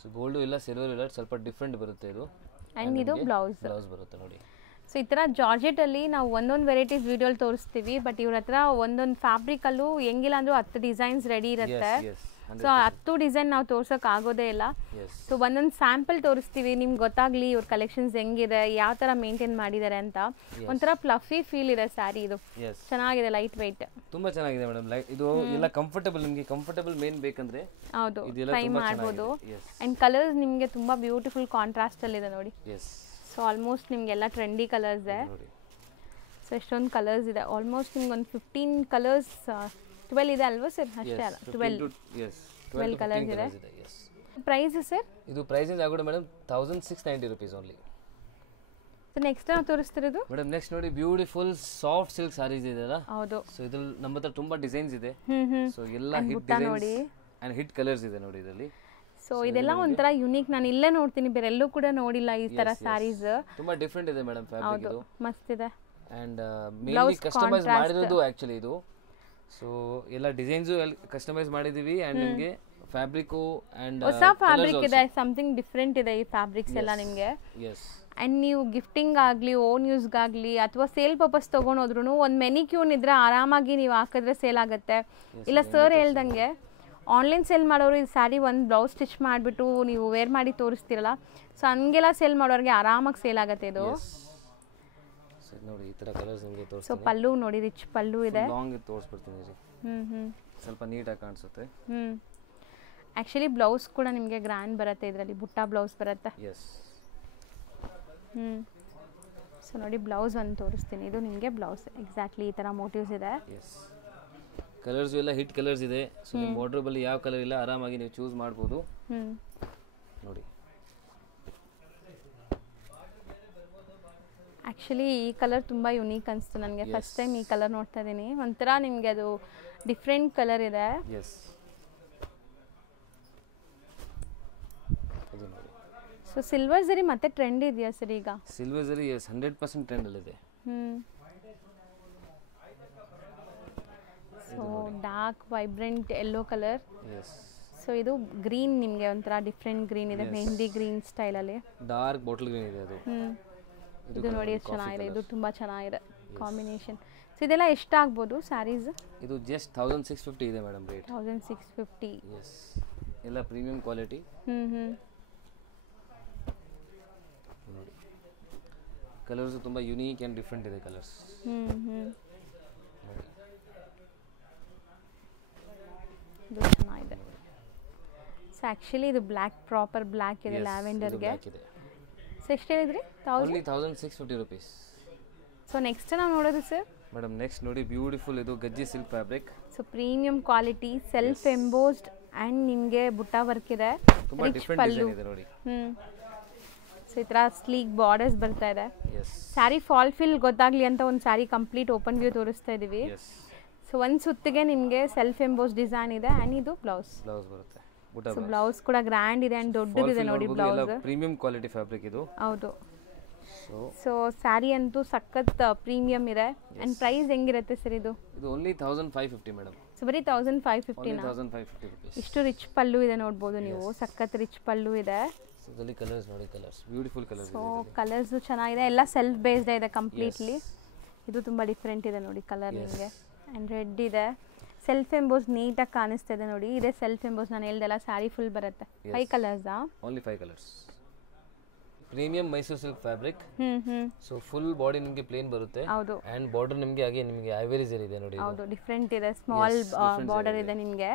ಸೊ ಗೋಲ್ಡ್ ಇಲ್ಲ, ಸಿಲ್ವರ್ ಇಲ್ಲ, ಸ್ವಲ್ಪ ಡಿಫರೆಂಟ್ ಬರುತ್ತೆ ಇದು. ಆ್ಯಂಡ್ ಇದು ಬ್ಲೌಸ್ ಬರುತ್ತೆ ನೋಡಿ. ಸೊ ಈ ಥರ ಜಾರ್ಜೆಟಲ್ಲಿ ನಾವು ಒಂದೊಂದು ವೆರೈಟೀಸ್ ವಿಡಿಯೋಲಿ ತೋರಿಸ್ತೀವಿ, ಬಟ್ ಇವ್ರ ಹತ್ರ ಒಂದೊಂದು ಫ್ಯಾಬ್ರಿಕಲ್ಲೂ ಹೆಂಗಿಲ್ಲ ಅಂದರೂ 10 ಡಿಸೈನ್ಸ್ ರೆಡಿ ಇರುತ್ತೆ. ಸೊ 10 ಡಿಸೈನ್ ನಾವು ತೋರ್ಸೋಕೆ ಆಗೋದೇ ಇಲ್ಲ. ಸೊ ಒಂದೊಂದು ಸ್ಯಾಂಪಲ್ ತೋರಿಸ್ತೀವಿ, ನಿಮ್ಗೆ ಗೊತ್ತಾಗಲಿ ಇವ್ರ ಕಲೆಕ್ಷನ್ಸ್ ಹೆಂಗಿದೆ, ಯಾವ ಥರ ಮೇಂಟೈನ್ ಮಾಡಿದ್ದಾರೆ ಅಂತ. ಒಂಥರ ಪ್ಲಫಿ ಫೀಲ್ ಇದೆ ಸ್ಯಾರಿ, ಇದು ಚೆನ್ನಾಗಿದೆ, ಲೈಟ್ ವೆಯ್ಟ್, ತುಂಬಾ ಚೆನ್ನಾಗಿದೆ ಮೇಡಮ್. ಇದು ಎಲ್ಲ ಕಂಫರ್ಟಬಲ್, ನಿಮಗೆ ಕಂಫರ್ಟಬಲ್ ಮೇನ್ ಬೇಕಂದ್ರೆ ಹೌದು ಟ್ರೈ ಮಾಡ್ಬೋದು. ಆ್ಯಂಡ್ ಕಲರ್ಸ್ ನಿಮಗೆ ತುಂಬ ಬ್ಯೂಟಿಫುಲ್ ಕಾಂಟ್ರಾಸ್ಟಲ್ಲಿ ಇದೆ ನೋಡಿ. ಸೊ ಆಲ್ಮೋಸ್ಟ್ ನಿಮಗೆಲ್ಲ ಟ್ರೆಂಡಿ ಕಲರ್ಸ್ ಇದೆ. ಸೊ ಎಷ್ಟೊಂದು ಕಲರ್ಸ್ ಇದೆ, ಆಲ್ಮೋಸ್ಟ್ ನಿಮ್ಗೆ ಒಂದು 15 ಕಲರ್ಸ್ 12 ಇದೆ ಅಲ್ವಾ ಸರ್? ಅಷ್ಟೇ ಅಲ್ಲ, 12 ಕಲರ್ಸ್ ಇದೆ. Price sir? ಇದು ಪ್ರೈಸ್ ಆಗುತ್ತೆ madam 1690 rupees only. So next ನಾವು ತೋರಿಸ್ತಿರೋದು ಮೇಡಮ್, ನೆಕ್ಸ್ಟ್ ನೋಡಿ ಬ್ಯೂಟಿಫುಲ್ ಸಾಫ್ಟ್ ಸಿಲ್ಕ್ ಸಾರೀಸ್ ಇದೆಲ್ಲ. ಹೌದು. ಸೊ ಇದ್ರಲ್ಲಿ ನಮ್ಮ ಹತ್ರ ತುಂಬಾ ಡಿಸೈನ್ಸ್ ಇದೆ. ಸೊ ಎಲ್ಲ hit designs and hit colours ಇದೆ ನೋಡಿ ಇದರಲ್ಲಿ. ಸೊ ಇದೆಲ್ಲ ಒಂಥರ ಯುನೀಕ್, ನಾನು ಇಲ್ಲೇ ನೋಡ್ತೀನಿ, ಬೇರೆ ಎಲ್ಲೂ ಕೂಡ ನೋಡಿಲ್ಲ ಈ ತರ ಸ್ಯಾರೀಸ್. ತುಂಬಾ ಡಿಫರೆಂಟ್ ಇದೆ ಮೇಡಮ್ ಫ್ಯಾಬ್ರಿಕ್ ಇದು. ಮಸ್ತ್ ಇದೆ. ಅಂಡ್ ಮೇನ್ಲಿ ಕಸ್ಟಮೈಸ್ ಮಾಡಿರೋದು ಆಕ್ಚುಲಿ ಇದು. ಸೊ ಎಲ್ಲ ಡಿಸೈನ್ಸ್ ಕಸ್ಟಮೈಸ್ ಮಾಡಿದೀವಿ. ಅಂಡ್ ನಿಮಗೆ ಫ್ಯಾಬ್ರಿಕ್ ಅಂಡ್ ಹೊಸ ಫ್ಯಾಬ್ರಿಕ್ ಇದೆ, ಸಮಥಿಂಗ್ ಡಿಫರೆಂಟ್ ಇದೆ ಈ ಫ್ಯಾಬ್ರಿಕ್ಸ್ ಎಲ್ಲ ನಿಮಗೆ. ಅಂಡ್ ನೀವು ಗಿಫ್ಟಿಂಗ್ ಆಗಲಿ, ಓನ್ ಯೂಸ್ಗಾಗಲಿ ಅಥವಾ ಸೇಲ್ ಪರ್ಪಸ್ ತೊಗೊಂಡೋದ್ರೂ ಒಂದು ಮೆನಿಕ್ಯೂನ್ ಇದ್ರೆ ಆರಾಮಾಗಿ ನೀವು ಹಾಕಿದ್ರೆ ಸೇಲ್ ಆಗುತ್ತೆ. ಇಲ್ಲ ಸರ್ ಹೇಳ್ದಂಗೆ ಆನ್ಲೈನ್ ಸೇಲ್ ಮಾಡೋರು ಈ ಸ್ಯಾರಿ ಒಂದು ಬ್ಲೌಸ್ ಸ್ಟಿಚ್ ಮಾಡಿಬಿಟ್ಟು ನೀವು ವೇರ್ ಮಾಡಿ ತೋರಿಸ್ತೀರಲ್ಲ, ಸೊ ಹಂಗೆಲ್ಲ ಸೇಲ್ ಮಾಡೋರಿಗೆ ಆರಾಮಾಗಿ ಸೇಲ್ ಆಗುತ್ತೆ ಇದು. ನೋಡಿ ಈ ತರ ಕಲರ್ಸ್ ನಿಮಗೆ ತೋರಿಸ್ತೀನಿ. ಸೊ ಪಲ್ಲು ನೋಡಿ, ರಿಚ್ ಪಲ್ಲು ಇದೆ. ಲಾಂಗ್ ತೋರಿಸ್ಬಿಡ್ತೀನಿ ರೀ. ಸ್ವಲ್ಪ ನೀಟಾಗಿ ಕಾಣಿಸುತ್ತೆ. ಆ್ಯಕ್ಚುಲಿ ಬ್ಲೌಸ್ ಕೂಡ ನಿಮಗೆ ಗ್ರ್ಯಾಂಡ್ ಬರುತ್ತೆ, ಇದರಲ್ಲಿ ಬುಟ್ಟ ಬ್ಲೌಸ್ ಬರುತ್ತೆ. ಸೊ ನೋಡಿ ಬ್ಲೌಸ್ ಒಂದು ತೋರಿಸ್ತೀನಿ, ಇದು ನಿಮಗೆ ಬ್ಲೌಸ್ ಎಕ್ಸಾಕ್ಟ್ಲಿ ಈ ಥರ ಮೋಟಿವ್ಸ್ ಇದೆ. ಕಲರ್ಸ್ ಎಲ್ಲ ಹಿಟ್ ಕಲರ್ಸ್ ಇದೆ. ಸೊ ನಿಮ್ಮ ವಾರ್ಡ್ರೋಬ್ ಅಲ್ಲಿ ಯಾವ ಕಲರ್ ಇಲ್ಲ ಆರಾಮಾಗಿ ನೀವು ಚೂಸ್ ಮಾಡ್ಬೋದು ನೋಡಿ. ಆ್ಯಕ್ಚುಲಿ ಈ ಕಲರ್ ತುಂಬ ಯುನೀಕ್ ಅನಿಸ್ತು ನನಗೆ, ಫಸ್ಟ್ ಟೈಮ್ ಈ ಕಲರ್ ನೋಡ್ತಾ ಇದ್ದೀನಿ. ಒಂಥರ ನಿಮಗೆ ಅದು ಡಿಫ್ರೆಂಟ್ ಕಲರ್ ಇದೆ. ಸೊ ಸಿಲ್ವರ್ ಜರಿ ಮತ್ತೆ ಟ್ರೆಂಡ್ ಇದೆಯಾ ಸರ್ ಈಗ? ಸಿಲ್ವರ್ ಜರಿ 100% ಟ್ರೆಂಡ್ ಅಲ್ಲಿ ಇದೆ. So dark vibrant yellow colour. So ಇದು ಗ್ರೀನ್, ನಿಮಗೆ ಒಂಥರ ಡಿಫ್ರೆಂಟ್ ಗ್ರೀನ್ ಇದೆ, ಮೆಹಂದಿ ಗ್ರೀನ್ ಸ್ಟೈಲಲ್ಲಿ. ಡಾರ್ಕ್ ಬಾಟಲ್ ಗ್ರೀನ್ ಇದೆ ಅದು. ಇದು ನೋಡಿ ಎಷ್ಟು ಚೆನ್ನಾಗಿದೆ, ಇದು ತುಂಬ ಚೆನ್ನಾಗಿದೆ ಕಾಂಬಿನೇಷನ್. ಸೊ ಇದೆಲ್ಲ ಎಷ್ಟಾಗ್ಬೋದು ಸ್ಯಾರೀಸ್? ಇದು ಜಸ್ಟ್ 1650 ಇದೆ ಮೇಡಮ್ ರೇಟ್. 1650. ಎಲ್ಲ ಪ್ರೀಮಿಯಂ ಕ್ವಾಲಿಟಿ. ನೋಡಿ ಕಲರ್ಸ್ ತುಂಬ ಯುನೀಕ್ ಆ್ಯಂಡ್ ಡಿಫ್ರೆಂಟ್ ಇದೆ ಕಲರ್ಸ್. ಇದು ಚೆನ್ನಾಗಿದೆ. ಸೊ ಆ್ಯಕ್ಚುಲಿ ಇದು ಬ್ಲ್ಯಾಕ್, ಪ್ರಾಪರ್ ಬ್ಲ್ಯಾಕ್ ಇದೆ ಲ್ಯಾವೆಂಡರ್ಗೆ. ಸೊ ಎಷ್ಟು ಹೇಳಿದ್ರಿ? 1650 rupees. ಸೊ ನೆಕ್ಸ್ಟ್ ನಾವು ನೋಡೋದು ಸರ್ ಮೇಡಮ್, ನೆಕ್ಸ್ಟ್ ನೋಡಿ ಬ್ಯೂಟಿಫುಲ್ ಇದು gajji silk fabric. So premium quality, self embossed and ನಿಮಗೆ ಬುಟ್ಟ ವರ್ಕ್ ಇದೆ, ರಿಚ್ ಪಲ್ಲು. ಸೊ ಈ ಥರ ಸ್ಲೀಕ್ ಬಾರ್ಡರ್ಸ್ ಬರ್ತಾ ಇದೆ. ಸ್ಯಾರಿ ಫಾಲ್ ಫಿಲ್ ಗೊತ್ತಾಗಲಿ ಅಂತ ಒಂದು ಸ್ಯಾರಿ ಕಂಪ್ಲೀಟ್ ಓಪನ್ ವ್ಯೂ ತೋರಿಸ್ತಾ ಇದ್ದೀವಿ. ಸೊ ಒಂದು ಸುತ್ತಿಗೆ ನಿಮಗೆ ಸೆಲ್ಫ್ ಎಂಬೋಸ್ ಡಿಸೈನ್ ಇದೆ. ಆ್ಯಂಡ್ ಇದು ಬ್ಲೌಸ್ ಬರುತ್ತೆ. ಸೊ ಬ್ಲೌಸ್ ಕೂಡ ಗ್ರ್ಯಾಂಡ್ ಇದೆ ಅಂಡ್ ದೊಡ್ಡದಿದೆ ನೋಡಿ ಬ್ಲೌಸ್. ಪ್ರೀಮಿಯಂ ಕ್ವಾಲಿಟಿ ಫ್ಯಾಬ್ರಿಕ್ ಇದು. ಹೌದು. ಸೊ ಸ್ಯಾರಿ ಅಂತೂ ಸಖತ್ ಪ್ರೀಮಿಯಂ ಇದೆ. ಅಂಡ್ ಪ್ರೈಸ್ ಹೆಂಗಿರುತ್ತೆ ಸರ್ ಇದು? ಇದು ಓನ್ಲಿ 1550 ಮೇಡಮ್. ಸೊ ಬರೀ 1550 ನಾ? 1550 ರೂಪೀಸ್. ಇಷ್ಟು ರಿಚ್ ಪಲ್ಲು ಇದೆ ನೋಡ್ಬೋದು ನೀವು, ಸಖತ್ ರಿಚ್ ಪಲ್ಲು ಇದೆ. ಇದರಲ್ಲಿ ಕಲರ್ಸ್ ನೋಡಿ, colours beautiful colours. So colours ಚೆನ್ನಾಗಿದೆ, ಎಲ್ಲ ಸೆಲ್ಫ್ ಬೇಸ್ಡ್ ಇದೆ ಕಂಪ್ಲೀಟ್ಲಿ. ಇದು ತುಂಬ ಡಿಫ್ರೆಂಟ್ ಇದೆ ನೋಡಿ ಕಲರ್ ನಿಮಗೆ. ಆ್ಯಂಡ್ ರೆಡ್ ಇದೆ, ಸೆಲ್ಫ್ ಎಂಬೋಸ್ ನೀಟಾಗಿ ಕಾಣಿಸ್ತಿದೆ ನೋಡಿ. ಇದೆ ಸೆಲ್ಫ್ ಎಂಬೋಸ್, ನಾನು ಹೇಳ್ದೆಲ್ಲ ಸ್ಯಾರಿ ಫುಲ್ ಬರುತ್ತೆ. 5 ಕಲರ್ಸಾ? Only 5 colours. Premium Mysore silk fabric. So full body ನಿಮಗೆ ಪ್ಲೇನ್ ಬರುತ್ತೆ. ಹೌದು. ಅಂಡ್ ಬಾರ್ಡರ್ ನಿಮಗೆ ಹಾಗೆ ನಿಮಗೆ ಐವರಿ ಜರಿ ಇದೆ ನೋಡಿ. ಹೌದು, ಡಿಫ್ರೆಂಟ್ ಇದೆ, ಸ್ಮಾಲ್ ಬಾರ್ಡರ್ ಇದೆ ನಿಮಗೆ.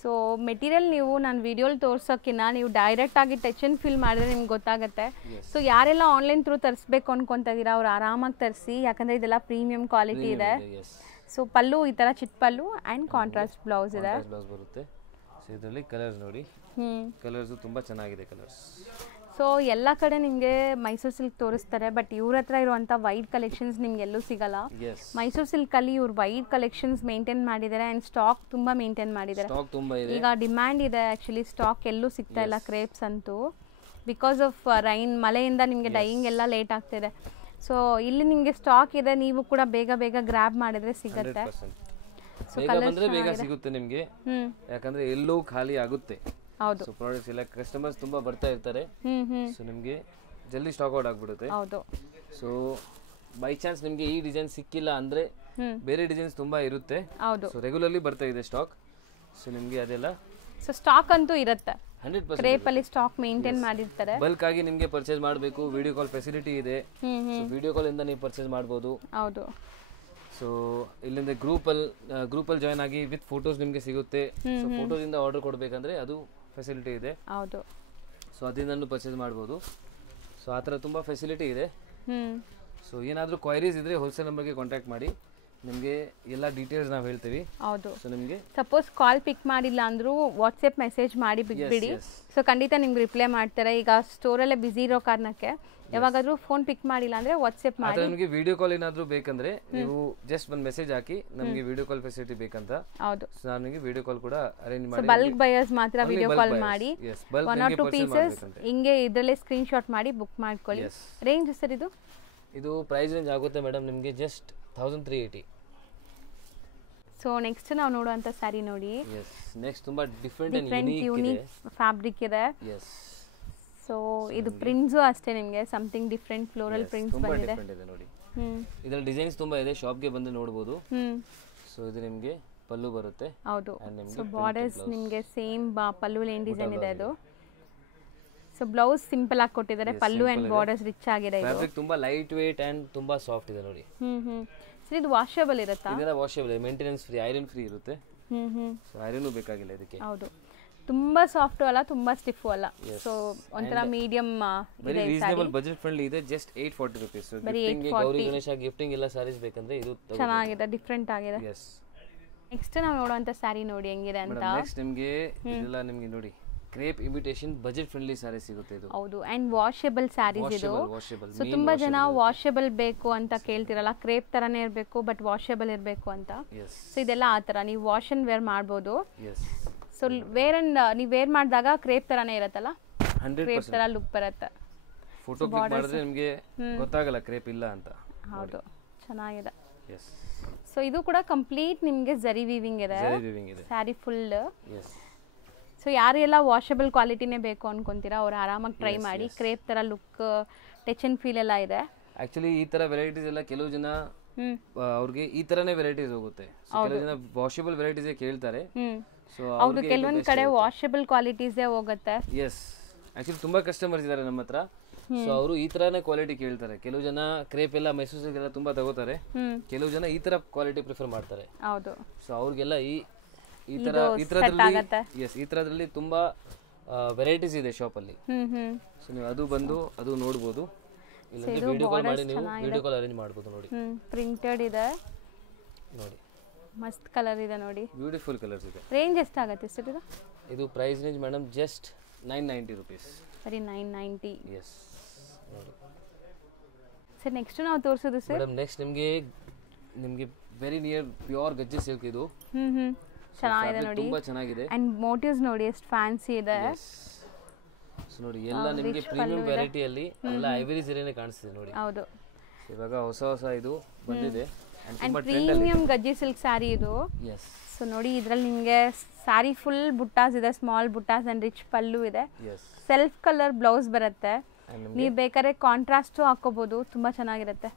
ಸೊ ಮೆಟೀರಿಯಲ್ ನೀವು ನಾನು ವಿಡಿಯೋಲಿ ತೋರ್ಸೋಕ್ಕಿಂತ ನೀವು ಡೈರೆಕ್ಟ್ ಆಗಿ ಟಚ್ ಆ್ಯಂಡ್ ಫೀಲ್ ಮಾಡಿದ್ರೆ ನಿಮ್ಗೆ ಗೊತ್ತಾಗುತ್ತೆ. ಸೊ ಯಾರೆಲ್ಲ ಆನ್ಲೈನ್ ಥ್ರೂ ತರಿಸ್ಬೇಕು ಅನ್ಕೊತಾ ಇದ್ದೀರಾ ಅವ್ರು ಆರಾಮಾಗಿ ತರಿಸಿ, ಯಾಕಂದರೆ ಇದೆಲ್ಲ ಪ್ರೀಮಿಯಂ ಕ್ವಾಲಿಟಿ ಇದೆ. ಸೊ ಪಲ್ಲು ಈ ಥರ chit pallu and contrast blouse ಇದೆ. ಬ್ಲೌಸ್ ಬರುತ್ತೆ. ಸೊ ಇದರಲ್ಲಿ ಕಲರ್ಸ್ ನೋಡಿ, ಕಲರ್ಸ್ ತುಂಬ ಚೆನ್ನಾಗಿದೆ ಕಲರ್ಸ್. ಸೊ ಎಲ್ಲ ಕಡೆ ನಿಮಗೆ ಮೈಸೂರು ಸಿಲ್ಕ್ ತೋರಿಸ್ತಾರೆ, ಬಟ್ ಇವ್ರ ಹತ್ರ ಇರುವಂಥ ವೈಟ್ ಕಲೆಕ್ಷನ್ಸ್ ನಿಮ್ಗೆ ಎಲ್ಲೂ ಸಿಗಲ್ಲ. ಮೈಸೂರು ಸಿಲ್ಕಲ್ಲಿ ಇವ್ರು ವೈಟ್ ಕಲೆಕ್ಷನ್ಸ್ ಮೇಂಟೈನ್ ಮಾಡಿದ್ದಾರೆ ಆ್ಯಂಡ್ ಸ್ಟಾಕ್ ತುಂಬ ಮೇಂಟೈನ್ ಮಾಡಿದ್ದಾರೆ. ಈಗ ಡಿಮ್ಯಾಂಡ್ ಇದೆ ಆ್ಯಕ್ಚುಲಿ, ಸ್ಟಾಕ್ ಎಲ್ಲೂ ಸಿಗ್ತಾ ಇಲ್ಲ ಕ್ರೇಪ್ಸ್ ಅಂತೂ. ಬಿಕಾಸ್ ಆಫ್ ರೈನ್, ಮಳೆಯಿಂದ ನಿಮಗೆ ಡೈಯಿಂಗ್ ಎಲ್ಲ ಲೇಟ್ ಆಗ್ತಿದೆ. ಸೊ ಇಲ್ಲಿ ನಿಮಗೆ ಸ್ಟಾಕ್ ಇದೆ, ನೀವು ಕೂಡ ಬೇಗ ಬೇಗ ಗ್ರ್ಯಾಬ್ ಮಾಡಿದ್ರೆ ಸಿಗುತ್ತೆ. ಬೇಗ ಸಿಗುತ್ತೆ ನಿಮಗೆ, ಯಾಕಂದ್ರೆ ಎಲ್ಲೂ ಖಾಲಿ ಆಗುತ್ತೆ. ಹೌದು. ಸೊ ಪ್ರಾಡಕ್ಟ್ಸ್ ಎಲ್ಲ ಕಸ್ಟಮರ್ಸ್ ತುಂಬಾ ಬರ್ತಾ ಇರ್ತಾರೆ. ಸೊ ನಿಮಗೆ ಜಲ್ದಿ ಸ್ಟಾಕ್ ಔಟ್ ಆಗ್ಬಿಡುತ್ತೆ. ಹೌದು. ಸೊ ಬೈ ಚಾನ್ಸ್ ನಿಮಗೆ ಈ ಡಿಸೈನ್ ಸಿಕ್ಕಿಲ್ಲ ಅಂದ್ರೆ ಬೇರೆ ಡಿಸೈನ್ಸ್ ತುಂಬಾ ಇರುತ್ತೆ. ಹೌದು. ಸೊ ರೆಗ್ಯುಲರ್ಲಿ ಬರ್ತಾ ಇದೆ ಸ್ಟಾಕ್. ಸೊ ನಿಮಗೆ ಅದೆಲ್ಲ ಸೊ ಸ್ಟಾಕ್ ಅಂತೂ ಇರುತ್ತೆ. 100% ಕ್ರೇಪ್ ಅಲ್ಲಿ ಸ್ಟಾಕ್ ಮೇಂಟೈನ್ ಮಾಡಿರ್ತಾರೆ. ಬಲ್ಕ್ ಆಗಿ ನಿಮಗೆ ಪರ್ಚೇಸ್ ಮಾಡಬೇಕು, ವಿಡಿಯೋ ಕಾಲ್ ಫೆಸಿಲಿಟಿ ಇದೆ. ಸೊ ವಿಡಿಯೋ ಕಾಲ್ ಇಂದ ನೀವು ಪರ್ಚೇಸ್ ಮಾಡಬಹುದು. ಹೌದು. ಸೊ ಇಲ್ಲಿಂದ ಗ್ರೂಪಲ್ಲಿ ಜಾಯ್ನ್ ಆಗಿ ವಿತ್ ಫೋಟೋಸ್ ನಿಮಗೆ ಸಿಗುತ್ತೆ. ಸೊ ಫೋಟೋದಿಂದ ಆರ್ಡರ್ ಕೊಡಬೇಕಂದ್ರೆ ಅದು ಫೆಸಿಲಿಟಿ ಇದೆ. ಹೌದು. ಸೊ ಅದರಿಂದ ಪರ್ಚೇಸ್ ಮಾಡ್ಬೋದು. ಸೊ ಆ ಥರ ತುಂಬ ಫೆಸಿಲಿಟಿ ಇದೆ. ಸೊ ಏನಾದರೂ ಕ್ವೈರೀಸ್ ಇದ್ದರೆ ಹೋಲ್ಸೇಲ್ ನಂಬರ್ಗೆ ಕಾಂಟ್ಯಾಕ್ಟ್ ಮಾಡಿ, ನಿಮಗೆ ಎಲ್ಲ ಡೀಟೇಲ್ಸ್ ನಾವು ಹೇಳ್ತೀವಿ. ಹೌದು. ಸೊ ನಿಮಗೆ ಸಪೋಸ್ ಕಾಲ್ ಪಿಕ್ ಮಾಡಿಲ್ಲ ಅಂದರೂ ವಾಟ್ಸಪ್ ಮೆಸೇಜ್ ಮಾಡಿ ಬಿಡಿ. ಸೊ ಖಂಡಿತ ನಿಮ್ಗೆ ರಿಪ್ಲೈ ಮಾಡ್ತಾರೆ. ಈಗ ಸ್ಟೋರಲ್ಲೇ ಬ್ಯುಸಿ ಇರೋ ಕಾರಣಕ್ಕೆ ಯಾವಾಗಾದ್ರೂ ಫೋನ್ ಪಿಕ್ ಮಾಡಿಲ್ಲ ಅಂದ್ರೆ ವಾಟ್ಸಪ್ ಮಾಡಿ. ನಿಮಗೆ ವಿಡಿಯೋ ಕಾಲ್ ಏನಾದರೂ ಬೇಕಂದ್ರೆ ನೀವು ಜಸ್ಟ್ ಒಂದು ಮೆಸೇಜ್ ಹಾಕಿ, ನಮಗೆ ವಿಡಿಯೋ ಕಾಲ್ ಫೆಸಿಲಿಟಿ ಬೇಕಂತ. ಹೌದು. ಸೊ ನಾನು ನಿಮಗೆ ವಿಡಿಯೋ ಕಾಲ್ ಕೂಡ ಅರೇಂಜ್ ಮಾಡಿ. ಬಲ್ಕ್ ಬಯರ್ಸ್ ಮಾತ್ರ ವಿಡಿಯೋ ಕಾಲ್ ಮಾಡಿ 1 or 2 ಪೀಸಸ್ ಹಿಂಗೆ ಇದರಲ್ಲೇ ಸ್ಕ್ರೀನ್ ಶಾಟ್ ಮಾಡಿ ಬುಕ್ ಮಾಡ್ಕೊಳ್ಳಿ. ರೇಂಜ್ ಸರ್ ಇದು ಪ್ರೈಸ್ ರೇಂಜ್ ಆಗುತ್ತೆ ಮೇಡಮ್ ನಿಮಗೆ ಜಸ್ಟ್ 1380. ಸೊ ನೆಕ್ಸ್ಟ್ ನಾವು ನೋಡುವಂತ ಸ್ಯಾರಿ ನೋಡಿ. ನೆಕ್ಸ್ಟ್ ತುಂಬಾ ಡಿಫರೆಂಟ್ ಯೂನಿಕ್ ಫ್ಯಾಬ್ರಿಕ್ ಇದೆ. ಸೊ ಇದು ಪ್ರಿಂಟ್ಸು ಅಷ್ಟೇ ನಿಮಗೆ ಸಮಥಿಂಗ್ ಡಿಫರೆಂಟ್ ಫ್ಲೋರಲ್ ಪ್ರಿಂಟ್ಸ್ ಬಂದಿದೆ ನೋಡಿ. ಇದರಲ್ಲಿ ಡಿಸೈನ್ಸ್ ತುಂಬಾ ಇದೆ, ಶಾಪ್ಗೆ ಬಂದು ನೋಡಬಹುದು. ಸೊ ಇದು ನಿಮಗೆ ಪಲ್ಲು ಬರುತ್ತೆ. ಹೌದು. ಸೊ ಬಾರ್ಡರ್ಸ್ ನಿಮಗೆ ಸೇಮ್ ಪಲ್ಲು ಏನ್ ಡಿಸೈನ್ ಇದೆ ಅದು. ಸೊ ಬ್ಲೌಸ್ ಸಿಂಪಲ್ ಆಗಿ ಕೊಟ್ಟಿದ್ದಾರೆ, ಪಲ್ಲು ಅಂಡ್ ಬಾರ್ಡರ್ಸ್ ರಿಚ್ ಆಗಿದೆ. ಇದು ಫ್ಯಾಬ್ರಿಕ್ ತುಂಬಾ ಲೈಟ್ ವೇಟ್ ಅಂಡ್ ತುಂಬಾ ಸಾಫ್ಟ್ ಇದೆ ನೋಡಿ. ಸರ್ ಇದು ವಾಷಬಲ್ ಇರುತ್ತಾ? ಇದೆಲ್ಲ washable, maintenance free, iron free ಇರುತ್ತೆ. ಸೊ ಐರನ್ ಬೇಕಾಗಿಲ್ಲ ಇದಕ್ಕೆ. ಹೌದು. ತುಂಬಾ ಸಾಫ್ಟ್ ಅಲ್ಲ, ತುಂಬಾ ಸ್ಟಿಫ್ ಅಲ್ಲ. ಸೊ ಒಂತರ medium very reasonable, budget friendly ಇದೆ. Just 840 rupees. ಗಿಫ್ಟಿಂಗ್ ಗೆ, ಗೌರಿ ಗಣೇಶ ಗಿಫ್ಟಿಂಗ್ ಎಲ್ಲ ಸಾರೀಸ್ ಬೇಕಂದ್ರೆ ಇದು ಚೆನ್ನಾಗಿದೆ, ಡಿಫರೆಂಟ್ ಆಗಿದೆ. ನೆಕ್ಸ್ಟ್ ನಾವು ನೋಡುವಂತ ಸ್ಯಾರಿ ನೋಡಿ ಹೆಂಗಿದೆ ಅಂತ. ನೆಕ್ಸ್ಟ್ ನಿಮಗೆ ಇದೆಲ್ಲ ನಿಮಗೆ ನೋಡಿ crepe imitation budget friendly sari ಸಿಗುತ್ತೆ ಇದು. ಹೌದು. ಅಂಡ್ ವಾಷಬಲ್ ಸ್ಯಾರೀಸ್ ಇದು. ಸೊ ತುಂಬಾ ಜನ ವಾಷಬಲ್ ಬೇಕು ಅಂತ ಕೇಳ್ತಿರಲ್ಲ, ಕ್ರೇಪ್ ತರನೇ ಇರಬೇಕು ಬಟ್ ವಾಷಬಲ್ ಇರಬೇಕು ಅಂತ. ಸೊ ಇದೆಲ್ಲ ಆ ತರ ನೀವು ವಾಶ್ ಅಂಡ್ ವೇರ್ ಮಾಡಬಹುದು. ಸೊ ವೇರ್ ಅಂಡ್ ನೀವು ವೇರ್ ಮಾಡಿದಾಗ ಕ್ರೇಪ್ ತರನೇ ಇರುತ್ತಲ್ಲ, ಕ್ರೇಪ್ ತರ ಲುಕ್ ಬರುತ್ತೆ. ಫೋಟೋ ಕ್ಲಿಕ್ ಮಾಡಿದ್ರೆ ನಿಮಗೆ ಗೊತ್ತಾಗಲ್ಲ ಕ್ರೇಪ್ ಇಲ್ಲ ಅಂತ. ಹೌದು, ಚೆನ್ನಾಗಿದೆ. ಸೊ ಇದು ಕೂಡ ಕಂಪ್ಲೀಟ್ ನಿಮಗೆ ಜರಿ ವೀವಿಂಗ್ ಇದೆ, ಸ್ಯಾರಿ ಫುಲ್. ಸೊ ಯಾರೆಲ್ಲ ವಾಷಬಲ್ ಕ್ವಾಲಿಟಿನೇ ಬೇಕು ಅನ್ಕೊಂತೀರಾ ಅವ್ರು ಆರಾಮಾಗಿ ಟ್ರೈ ಮಾಡಿ. ಕ್ರೇಪ್ ತರ ಲುಕ್, ಟಚ್ ಅಂಡ್ ಫೀಲ್ ಎಲ್ಲ ಇದೆ. ಆಕ್ಚುಲಿ ಈ ತರ ವೆರೈಟೀಸ್ ಎಲ್ಲ ಕೆಲವು ಜನ ಅವ್ರಿಗೆ ಈ ತರನೇ ವೆರೈಟೀಸ್ ಹೋಗುತ್ತೆ. ಕೆಲವು ಜನ ವಾಷಬಲ್ ವೆರೈಟೀಸ್ ಕೇಳ್ತಾರೆ. ಹೌದು, ಕೆಲವೊಂದ್ ಕಡೆ ವಾಷಬಲ್ ಕ್ವಾಲಿಟೀಸ್ ಹೋಗುತ್ತೆ. ಎಸ್, ಆಕ್ಚುಲಿ ತುಂಬಾ ಕಸ್ಟಮರ್ಸ್ ಇದಾರೆ ನಮ್ಮ ಹತ್ರ. ಸೊ ಅವರು ಈ ತರನೇ ಕ್ವಾಲಿಟಿ ಕೇಳ್ತಾರೆ. ಕೆಲವು ಜನ ಕ್ರೇಪ್ ಎಲ್ಲ ಮೈಸೂರು ಎಲ್ಲ ತುಂಬಾ ತಗೋತಾರೆ, ಕೆಲವು ಜನ ಈ ತರ ಕ್ವಾಲಿಟಿ ಪ್ರಿಫರ್ ಮಾಡ್ತಾರೆ. ಹೌದು. ಸೊ ಅವ್ರಿಗೆಲ್ಲ ಈ ತರದಲ್ಲಿ ತುಂಬಾ ವೆರೈಟೀಸ್ ಇದೆ ಶಾಪ್ ಅಲ್ಲಿ. ಸೊ ನೀವು ಅದು ಬಂದು ಅದು ನೋಡಬಹುದು. ಇಲ್ಲಂದ್ರೆ ವಿಡಿಯೋ ಕಾಲ್ ಮಾಡಿ ನೀವು ವಿಡಿಯೋ ಕಾಲ್ ಅರೇಂಜ್ ಮಾಡಬಹುದು ನೋಡಿ. ಪ್ರಿಂಟೆಡ್ ಇದೆ ನೋಡಿ, ಮಸ್ತ್ ಕಲರ್ ಇದೆ ನೋಡಿ, ಬ್ಯೂಟಿಫುಲ್ ಕಲರ್ಸ್ ಇದೆ. ರೇಂಜ್ ಎಷ್ಟಾಗುತ್ತೆ ಸರ್ ಇದು? ಇದು price range madam just 990 rupees. ಸರಿ, 990. ಎಸ್ ನೋಡಿ ಸರ್. ನೆಕ್ಸ್ಟ್ ನಾವು ತೋರಿಸೋದು ಸರ್ ಮೇಡಮ್, ನೆಕ್ಸ್ಟ್ ನಿಮಗೆ ವೆರಿ ನಿಯರ್ ಪ್ಯೂರ್ ಗಜ್ಜೆ ಸಿಲ್ಕ್ ಇದು. ಚೆನ್ನಾಗಿದೆ ನೋಡಿ. ತುಂಬಾ ಚೆನ್ನಾಗಿದೆ. ಅಂಡ್ ಮೋಟಿವ್ಸ್ ನೋಡಿ ಎಷ್ಟು ಫ್ಯಾನ್ಸಿ ಇದೆ. ಸೊ ನೋಡಿ ಎಲ್ಲ ನಿಮಗೆ ಪ್ರೀಮಿಯಂ ವೆರೈಟಿಯಲ್ಲಿ ಎಲ್ಲ ಐವರಿ ಸೀರೆನೇ ಕಾಣಿಸ್ತಿದೆ ನೋಡಿ. ಹೌದು, ಇವಾಗ ಹೊಸ ಇದು ಬಂದಿದೆ ಅಂಡ್ ಪ್ರೀಮಿಯಂ ಗಜ್ಜಿ ಸಿಲ್ಕ್ ಸ್ಯಾರಿ ಇದು. ಸೊ ನೋಡಿ ಇದರಲ್ಲಿ ನಿಮಗೆ ಸ್ಯಾರಿ ಫುಲ್ ಬುಟ್ಟಾಸ್ ಇದೆ, ಸ್ಮಾಲ್ ಬುಟ್ಟಾಸ್ ಅಂಡ್ ರಿಚ್ ಪಲ್ಲು ಇದೆ. ಸೆಲ್ಫ್ ಕಲರ್ ಬ್ಲೌಸ್ ಬರುತ್ತೆ, ನೀವು ಬೇಕಾದ್ರೆ ಕಾಂಟ್ರಾಸ್ಟ್ ಹಾಕೋಬಹುದು, ತುಂಬಾ ಚೆನ್ನಾಗಿರುತ್ತೆ.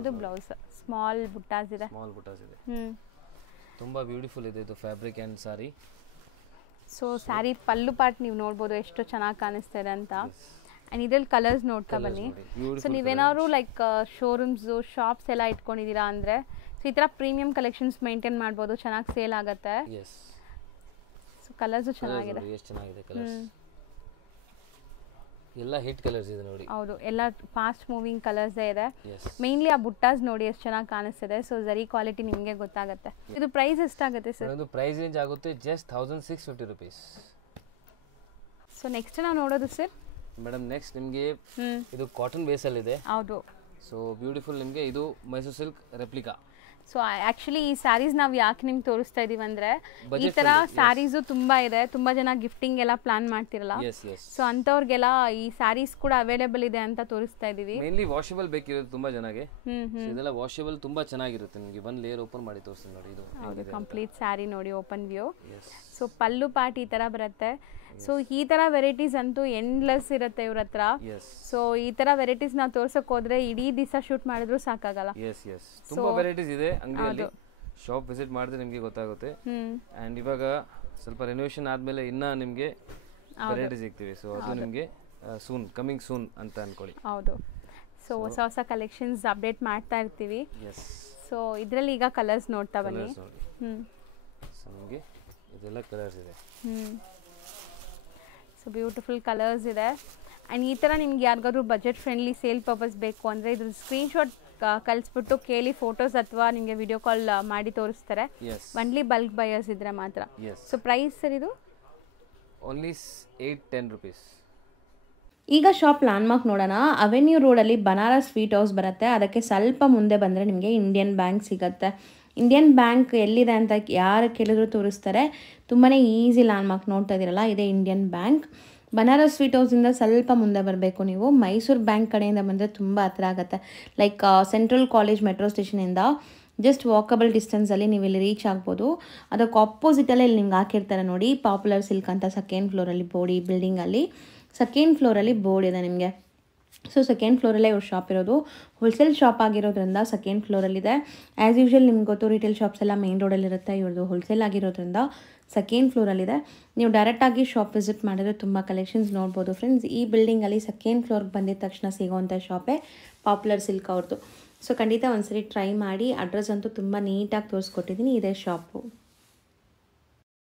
ಅದು ಬ್ಲೌಸ್ ಸ್ಮಾಲ್ ಬುಟ್ಟಾಸ್ ಇದೆ. ತುಂಬಾ ಬ್ಯೂಟಿಫುಲ್ ಇದೆ ಇದು fabric and sorry. So sari pallu part ನೀವು ನೋಡ್ಬೋದು ಎಷ್ಟು ಚೆನ್ನಾಗಿ ಕಾಣಿಸ್ತಾ ಇದೆ ಅಂತ. ಅಂಡ್ ಇದ್ರಲ್ಲಿ ಕಲರ್ಸ್ ನೋಡ್ತಾ ಬನ್ನಿ. ಸೊ ನೀವೇನಾದ್ರು ಲೈಕ್ ಶೋರೂಮ್ಸ್ ಶಾಪ್ಸ್ ಎಲ್ಲ ಇಟ್ಕೊಂಡಿದ್ದೀರಾ ಅಂದ್ರೆ ಸೊ ಈ ತರ ಪ್ರೀಮಿಯಂ ಕಲೆಕ್ಷನ್ಸ್ ಮೇಂಟೈನ್ ಮಾಡ್ಬೋದು, ಚೆನ್ನಾಗಿ ಸೇಲ್ ಆಗುತ್ತೆ. ಸೊ ಕಲರ್ಸ್ ಚೆನ್ನಾಗಿದೆ. ಎಲ್ಲ ಹಿಟ್ ಕಲರ್ಸ್ ಇದೆ ನೋಡಿ. ಹೌದು, ಎಲ್ಲ ಫಾಸ್ಟ್ ಮೂವಿಂಗ್ ಕಲರ್ಸ್ ಇದೆ. ಮೇನ್ಲಿ ಆ ಬುಟ್ಟಾಸ್ ನೋಡಿ ಎಷ್ಟು ಚೆನ್ನಾಗಿ ಕಾಣಿಸ್ತಿದೆ. ಸೊ ಜರಿ ಕ್ವಾಲಿಟಿ ನಿಮಗೆ ಗೊತ್ತಾಗುತ್ತೆ. ಇದು ಪ್ರೈಸ್ ಎಷ್ಟಾಗುತ್ತೆ ಸರ್? ಇದು ಪ್ರೈಸ್ ರೇಂಜ್ ಆಗುತ್ತೆ ಜಸ್ಟ್ 1650 ರೂಪೀಸ್. ಸೊ ನೆಕ್ಸ್ಟ್ ನಾವು ನೋಡೋದು ಸರ್ ಮೇಡಮ್, ನೆಕ್ಸ್ಟ್ ನಿಮಗೆ ಇದು ಕಾಟನ್ ಬೇಸ್ ಅಲ್ಲಿ ಇದೆ. ಹೌದು. ಸೊ ಬ್ಯೂಟಿಫುಲ್ ನಿಮಗೆ ಇದು Mysuru silk replica. So actually ಈ ಸ್ಯಾರೀಸ್ ನಾವು ಯಾಕೆ ನಿಮ್ಗೆ ತೋರಿಸ್ತಾ ಇದೀವಿ ಅಂದ್ರೆ ಈ ತರ ಸ್ಯಾರೀಸು ತುಂಬಾ ಇದೆ, ತುಂಬಾ ಜನ ಗಿಫ್ಟಿಂಗ್ ಎಲ್ಲ ಪ್ಲಾನ್ ಮಾಡ್ತಿರಲ್ಲ. ಸೊ ಅಂತವ್ರಿಗೆಲ್ಲ ಈ ಸ್ಯಾರೀಸ್ ಕೂಡ ಅವೈಲೇಬಲ್ ಇದೆ ಅಂತ ತೋರಿಸ್ತಾ ಇದೀವಿ. ಮೇನ್ಲಿ ವಾಷಬಲ್ ಬೇಕಿರೋದು ತುಂಬಾ ಜನಗೆ. ಇದೆಲ್ಲ ವಾಷಬಲ್ ತುಂಬಾ ಚೆನ್ನಾಗಿರುತ್ತೆ. ನಿಮಗೆ ಒಂದು ಲೇಯರ್ ಓಪನ್ ಮಾಡಿ ತೋರಿಸ್ತೀನಿ ನೋಡಿ. ಇದು ಹೌದು, ಕಂಪ್ಲೀಟ್ ಸ್ಯಾರಿ ನೋಡಿ ಓಪನ್ ವ್ಯೂ. ಸೊ ಪಲ್ಲು ಪಾರ್ಟ್ ಈ ತರ ಬರುತ್ತೆ. ಸೊ ಈ ತರ ವೆರೈಟೀಸ್ ಅಂತೂ ಎಂಡ್ಲೆಸ್ ಇರುತ್ತೆ ಇವ್ರ ಹತ್ರ. ಸೊ ಈ ತರ ವೆರೈಟೀಸ್ ನಾವು ತೋರ್ಸಕ್ ಹೋದ್ರೆ ಇಡೀ ದಿವಸ ಶೂಟ್ ಮಾಡಿದ್ರು ಸಾಕಾಗಲ್ಲ. ತುಂಬಾ ವೆರೈಟೀಸ್ ಇದೆ ಅಂಗಡಿಯಲ್ಲಿ. ಶಾಪ್ ವಿಸಿಟ್ ಮಾಡಿದ್ರೆ ನಿಮಗೆ ಗೊತ್ತಾಗುತ್ತೆ. ಅಂಡ್ ಇವಾಗ ಸ್ವಲ್ಪ ರೆನೋವೇಷನ್ ಆದ್ಮೇಲೆ ಇನ್ನ ನಿಮಗೆ ವೆರೈಟೀಸ್ ಸಿಗ್ತಿವೆ. ಸೊ ಅದು ನಿಮಗೆ ಸೂನ್ ಕಮಿಂಗ್ ಸೂನ್ ಅಂತ ಅನ್ಕೊಳ್ಳಿ. ಹೌದು. ಸೊ ಹೊಸ ಹೊಸ ಕಲೆಕ್ಷನ್ಸ್ ಅಪ್ಡೇಟ್ ಮಾಡ್ತಾ ಇರ್ತೀವಿ. ಸೊ ಇದರಲ್ಲಿ ಈಗ ಕಲರ್ಸ್ ನೋಡ್ತಾ ಬನ್ನಿ. ಸೊ ನಿಮಗೆ ಇದೆಲ್ಲ ಕಲರ್ಸ್ ಇದೆ. ಸೊ ಬ್ಯೂಟಿಫುಲ್ ಕಲರ್ಸ್ ಇದೆ. ಆ್ಯಂಡ್ ಈ ಥರ ನಿಮ್ಗೆ ಯಾರಿಗಾದ್ರೂ ಬಜೆಟ್ ಫ್ರೆಂಡ್ಲಿ ಸೇಲ್ ಪರ್ಪಸ್ ಬೇಕು ಅಂದರೆ ಇದ್ರ ಸ್ಕ್ರೀನ್ಶಾಟ್ ಕಳಿಸ್ಬಿಟ್ಟು ಕೇಳಿ ಫೋಟೋಸ್ ಅಥವಾ ನಿಮಗೆ ವಿಡಿಯೋ ಕಾಲ್ ಮಾಡಿ ತೋರಿಸ್ತಾರೆ. ಒನ್ಲಿ ಬಲ್ಕ್ ಬಯರ್ಸ್ ಇದ್ರೆ ಮಾತ್ರ. ಸೊ ಪ್ರೈಸ್ ಸರ್ ಇದು ಓನ್ಲಿ 810 ರೂಪೀಸ್. ಈಗ ಶಾಪ್ ಲ್ಯಾಂಡ್ಮಾರ್ಕ್ ನೋಡೋಣ. ಅವೆನ್ಯೂ ರೋಡಲ್ಲಿ ಬನಾರಸ್ ಸ್ವೀಟ್ ಹೌಸ್ ಬರುತ್ತೆ, ಅದಕ್ಕೆ ಸ್ವಲ್ಪ ಮುಂದೆ ಬಂದರೆ ನಿಮಗೆ ಇಂಡಿಯನ್ ಬ್ಯಾಂಕ್ ಸಿಗುತ್ತೆ. ಇಂಡಿಯನ್ ಬ್ಯಾಂಕ್ ಎಲ್ಲಿದೆ ಅಂತ ಯಾರು ಕೇಳಿದ್ರು ತೋರಿಸ್ತಾರೆ. ತುಂಬಾ ಈಸಿ ಲ್ಯಾಂಡ್ಮಾರ್ಕ್ ನೋಡ್ತಾ ಇದ್ದೀರಲ್ಲ, ಇದೇ ಇಂಡಿಯನ್ ಬ್ಯಾಂಕ್. ಬನಾರಸ್ ಸ್ವೀಟ್ ಹೌಸಿಂದ ಸ್ವಲ್ಪ ಮುಂದೆ ಬರಬೇಕು ನೀವು. ಮೈಸೂರು ಬ್ಯಾಂಕ್ ಕಡೆಯಿಂದ ಬಂದರೆ ತುಂಬ ಹತ್ರ ಆಗುತ್ತೆ. ಲೈಕ್ ಸೆಂಟ್ರಲ್ ಕಾಲೇಜ್ ಮೆಟ್ರೋ ಸ್ಟೇಷನಿಂದ ಜಸ್ಟ್ ವಾಕಬಲ್ ಡಿಸ್ಟೆನ್ಸಲ್ಲಿ ನೀವು ಇಲ್ಲಿ ರೀಚ್ ಆಗ್ಬೋದು. ಅದಕ್ಕೆ ಆಪೋಸಿಟಲ್ಲೇ ಇಲ್ಲಿ ನಿಮ್ಗೆ ಹಾಕಿರ್ತಾರೆ ನೋಡಿ, ಪಾಪ್ಯುಲರ್ ಸಿಲ್ಕ್ ಅಂತ. ಸೆಕೆಂಡ್ ಫ್ಲೋರಲ್ಲಿ ಬೋರ್ಡ್, ಈ ಬಿಲ್ಡಿಂಗಲ್ಲಿ ಸೆಕೆಂಡ್ ಫ್ಲೋರಲ್ಲಿ ಬೋರ್ಡ್ ಇದೆ ನಿಮಗೆ. ಸೊ ಸೆಕೆಂಡ್ ಫ್ಲೋರಲ್ಲೇ ಇವ್ರ ಶಾಪ್ ಇರೋದು. ಹೋಲ್ಸೇಲ್ ಶಾಪ್ ಆಗಿರೋದ್ರಿಂದ ಸೆಕೆಂಡ್ ಫ್ಲೋರಲ್ಲಿದೆ. ಆ್ಯಸ್ ಯೂಶ್ವಲ್ ನಿಮ್ಗೆ ಗೊತ್ತು ರಿಟೇಲ್ ಶಾಪ್ಸ್ ಎಲ್ಲ ಮೇನ್ ರೋಡಲ್ಲಿರುತ್ತೆ, ಇವ್ರದ್ದು ಹೋಲ್ಸೇಲ್ ಆಗಿರೋದ್ರಿಂದ ಸೆಕೆಂಡ್ ಫ್ಲೋರಲ್ಲಿದೆ. ನೀವು ಡೈರೆಕ್ಟಾಗಿ ಶಾಪ್ ವಿಸಿಟ್ ಮಾಡಿದ್ರೆ ತುಂಬ ಕಲೆಕ್ಷನ್ಸ್ ನೋಡ್ಬೋದು ಫ್ರೆಂಡ್ಸ್. ಈ ಬಿಲ್ಡಿಂಗಲ್ಲಿ ಸೆಕೆಂಡ್ ಫ್ಲೋರ್ಗೆ ಬಂದಿದ ತಕ್ಷಣ ಸಿಗೋವಂಥ ಶಾಪೇ ಪಾಪ್ಯುಲರ್ ಸಿಲ್ಕ್ ಅವ್ರದ್ದು. ಸೊ ಖಂಡಿತ ಒಂದ್ಸರಿ ಟ್ರೈ ಮಾಡಿ. ಅಡ್ರೆಸ್ ಅಂತೂ ತುಂಬ ನೀಟಾಗಿ ತೋರಿಸ್ಕೊಟ್ಟಿದ್ದೀನಿ, ಇದೇ ಶಾಪು.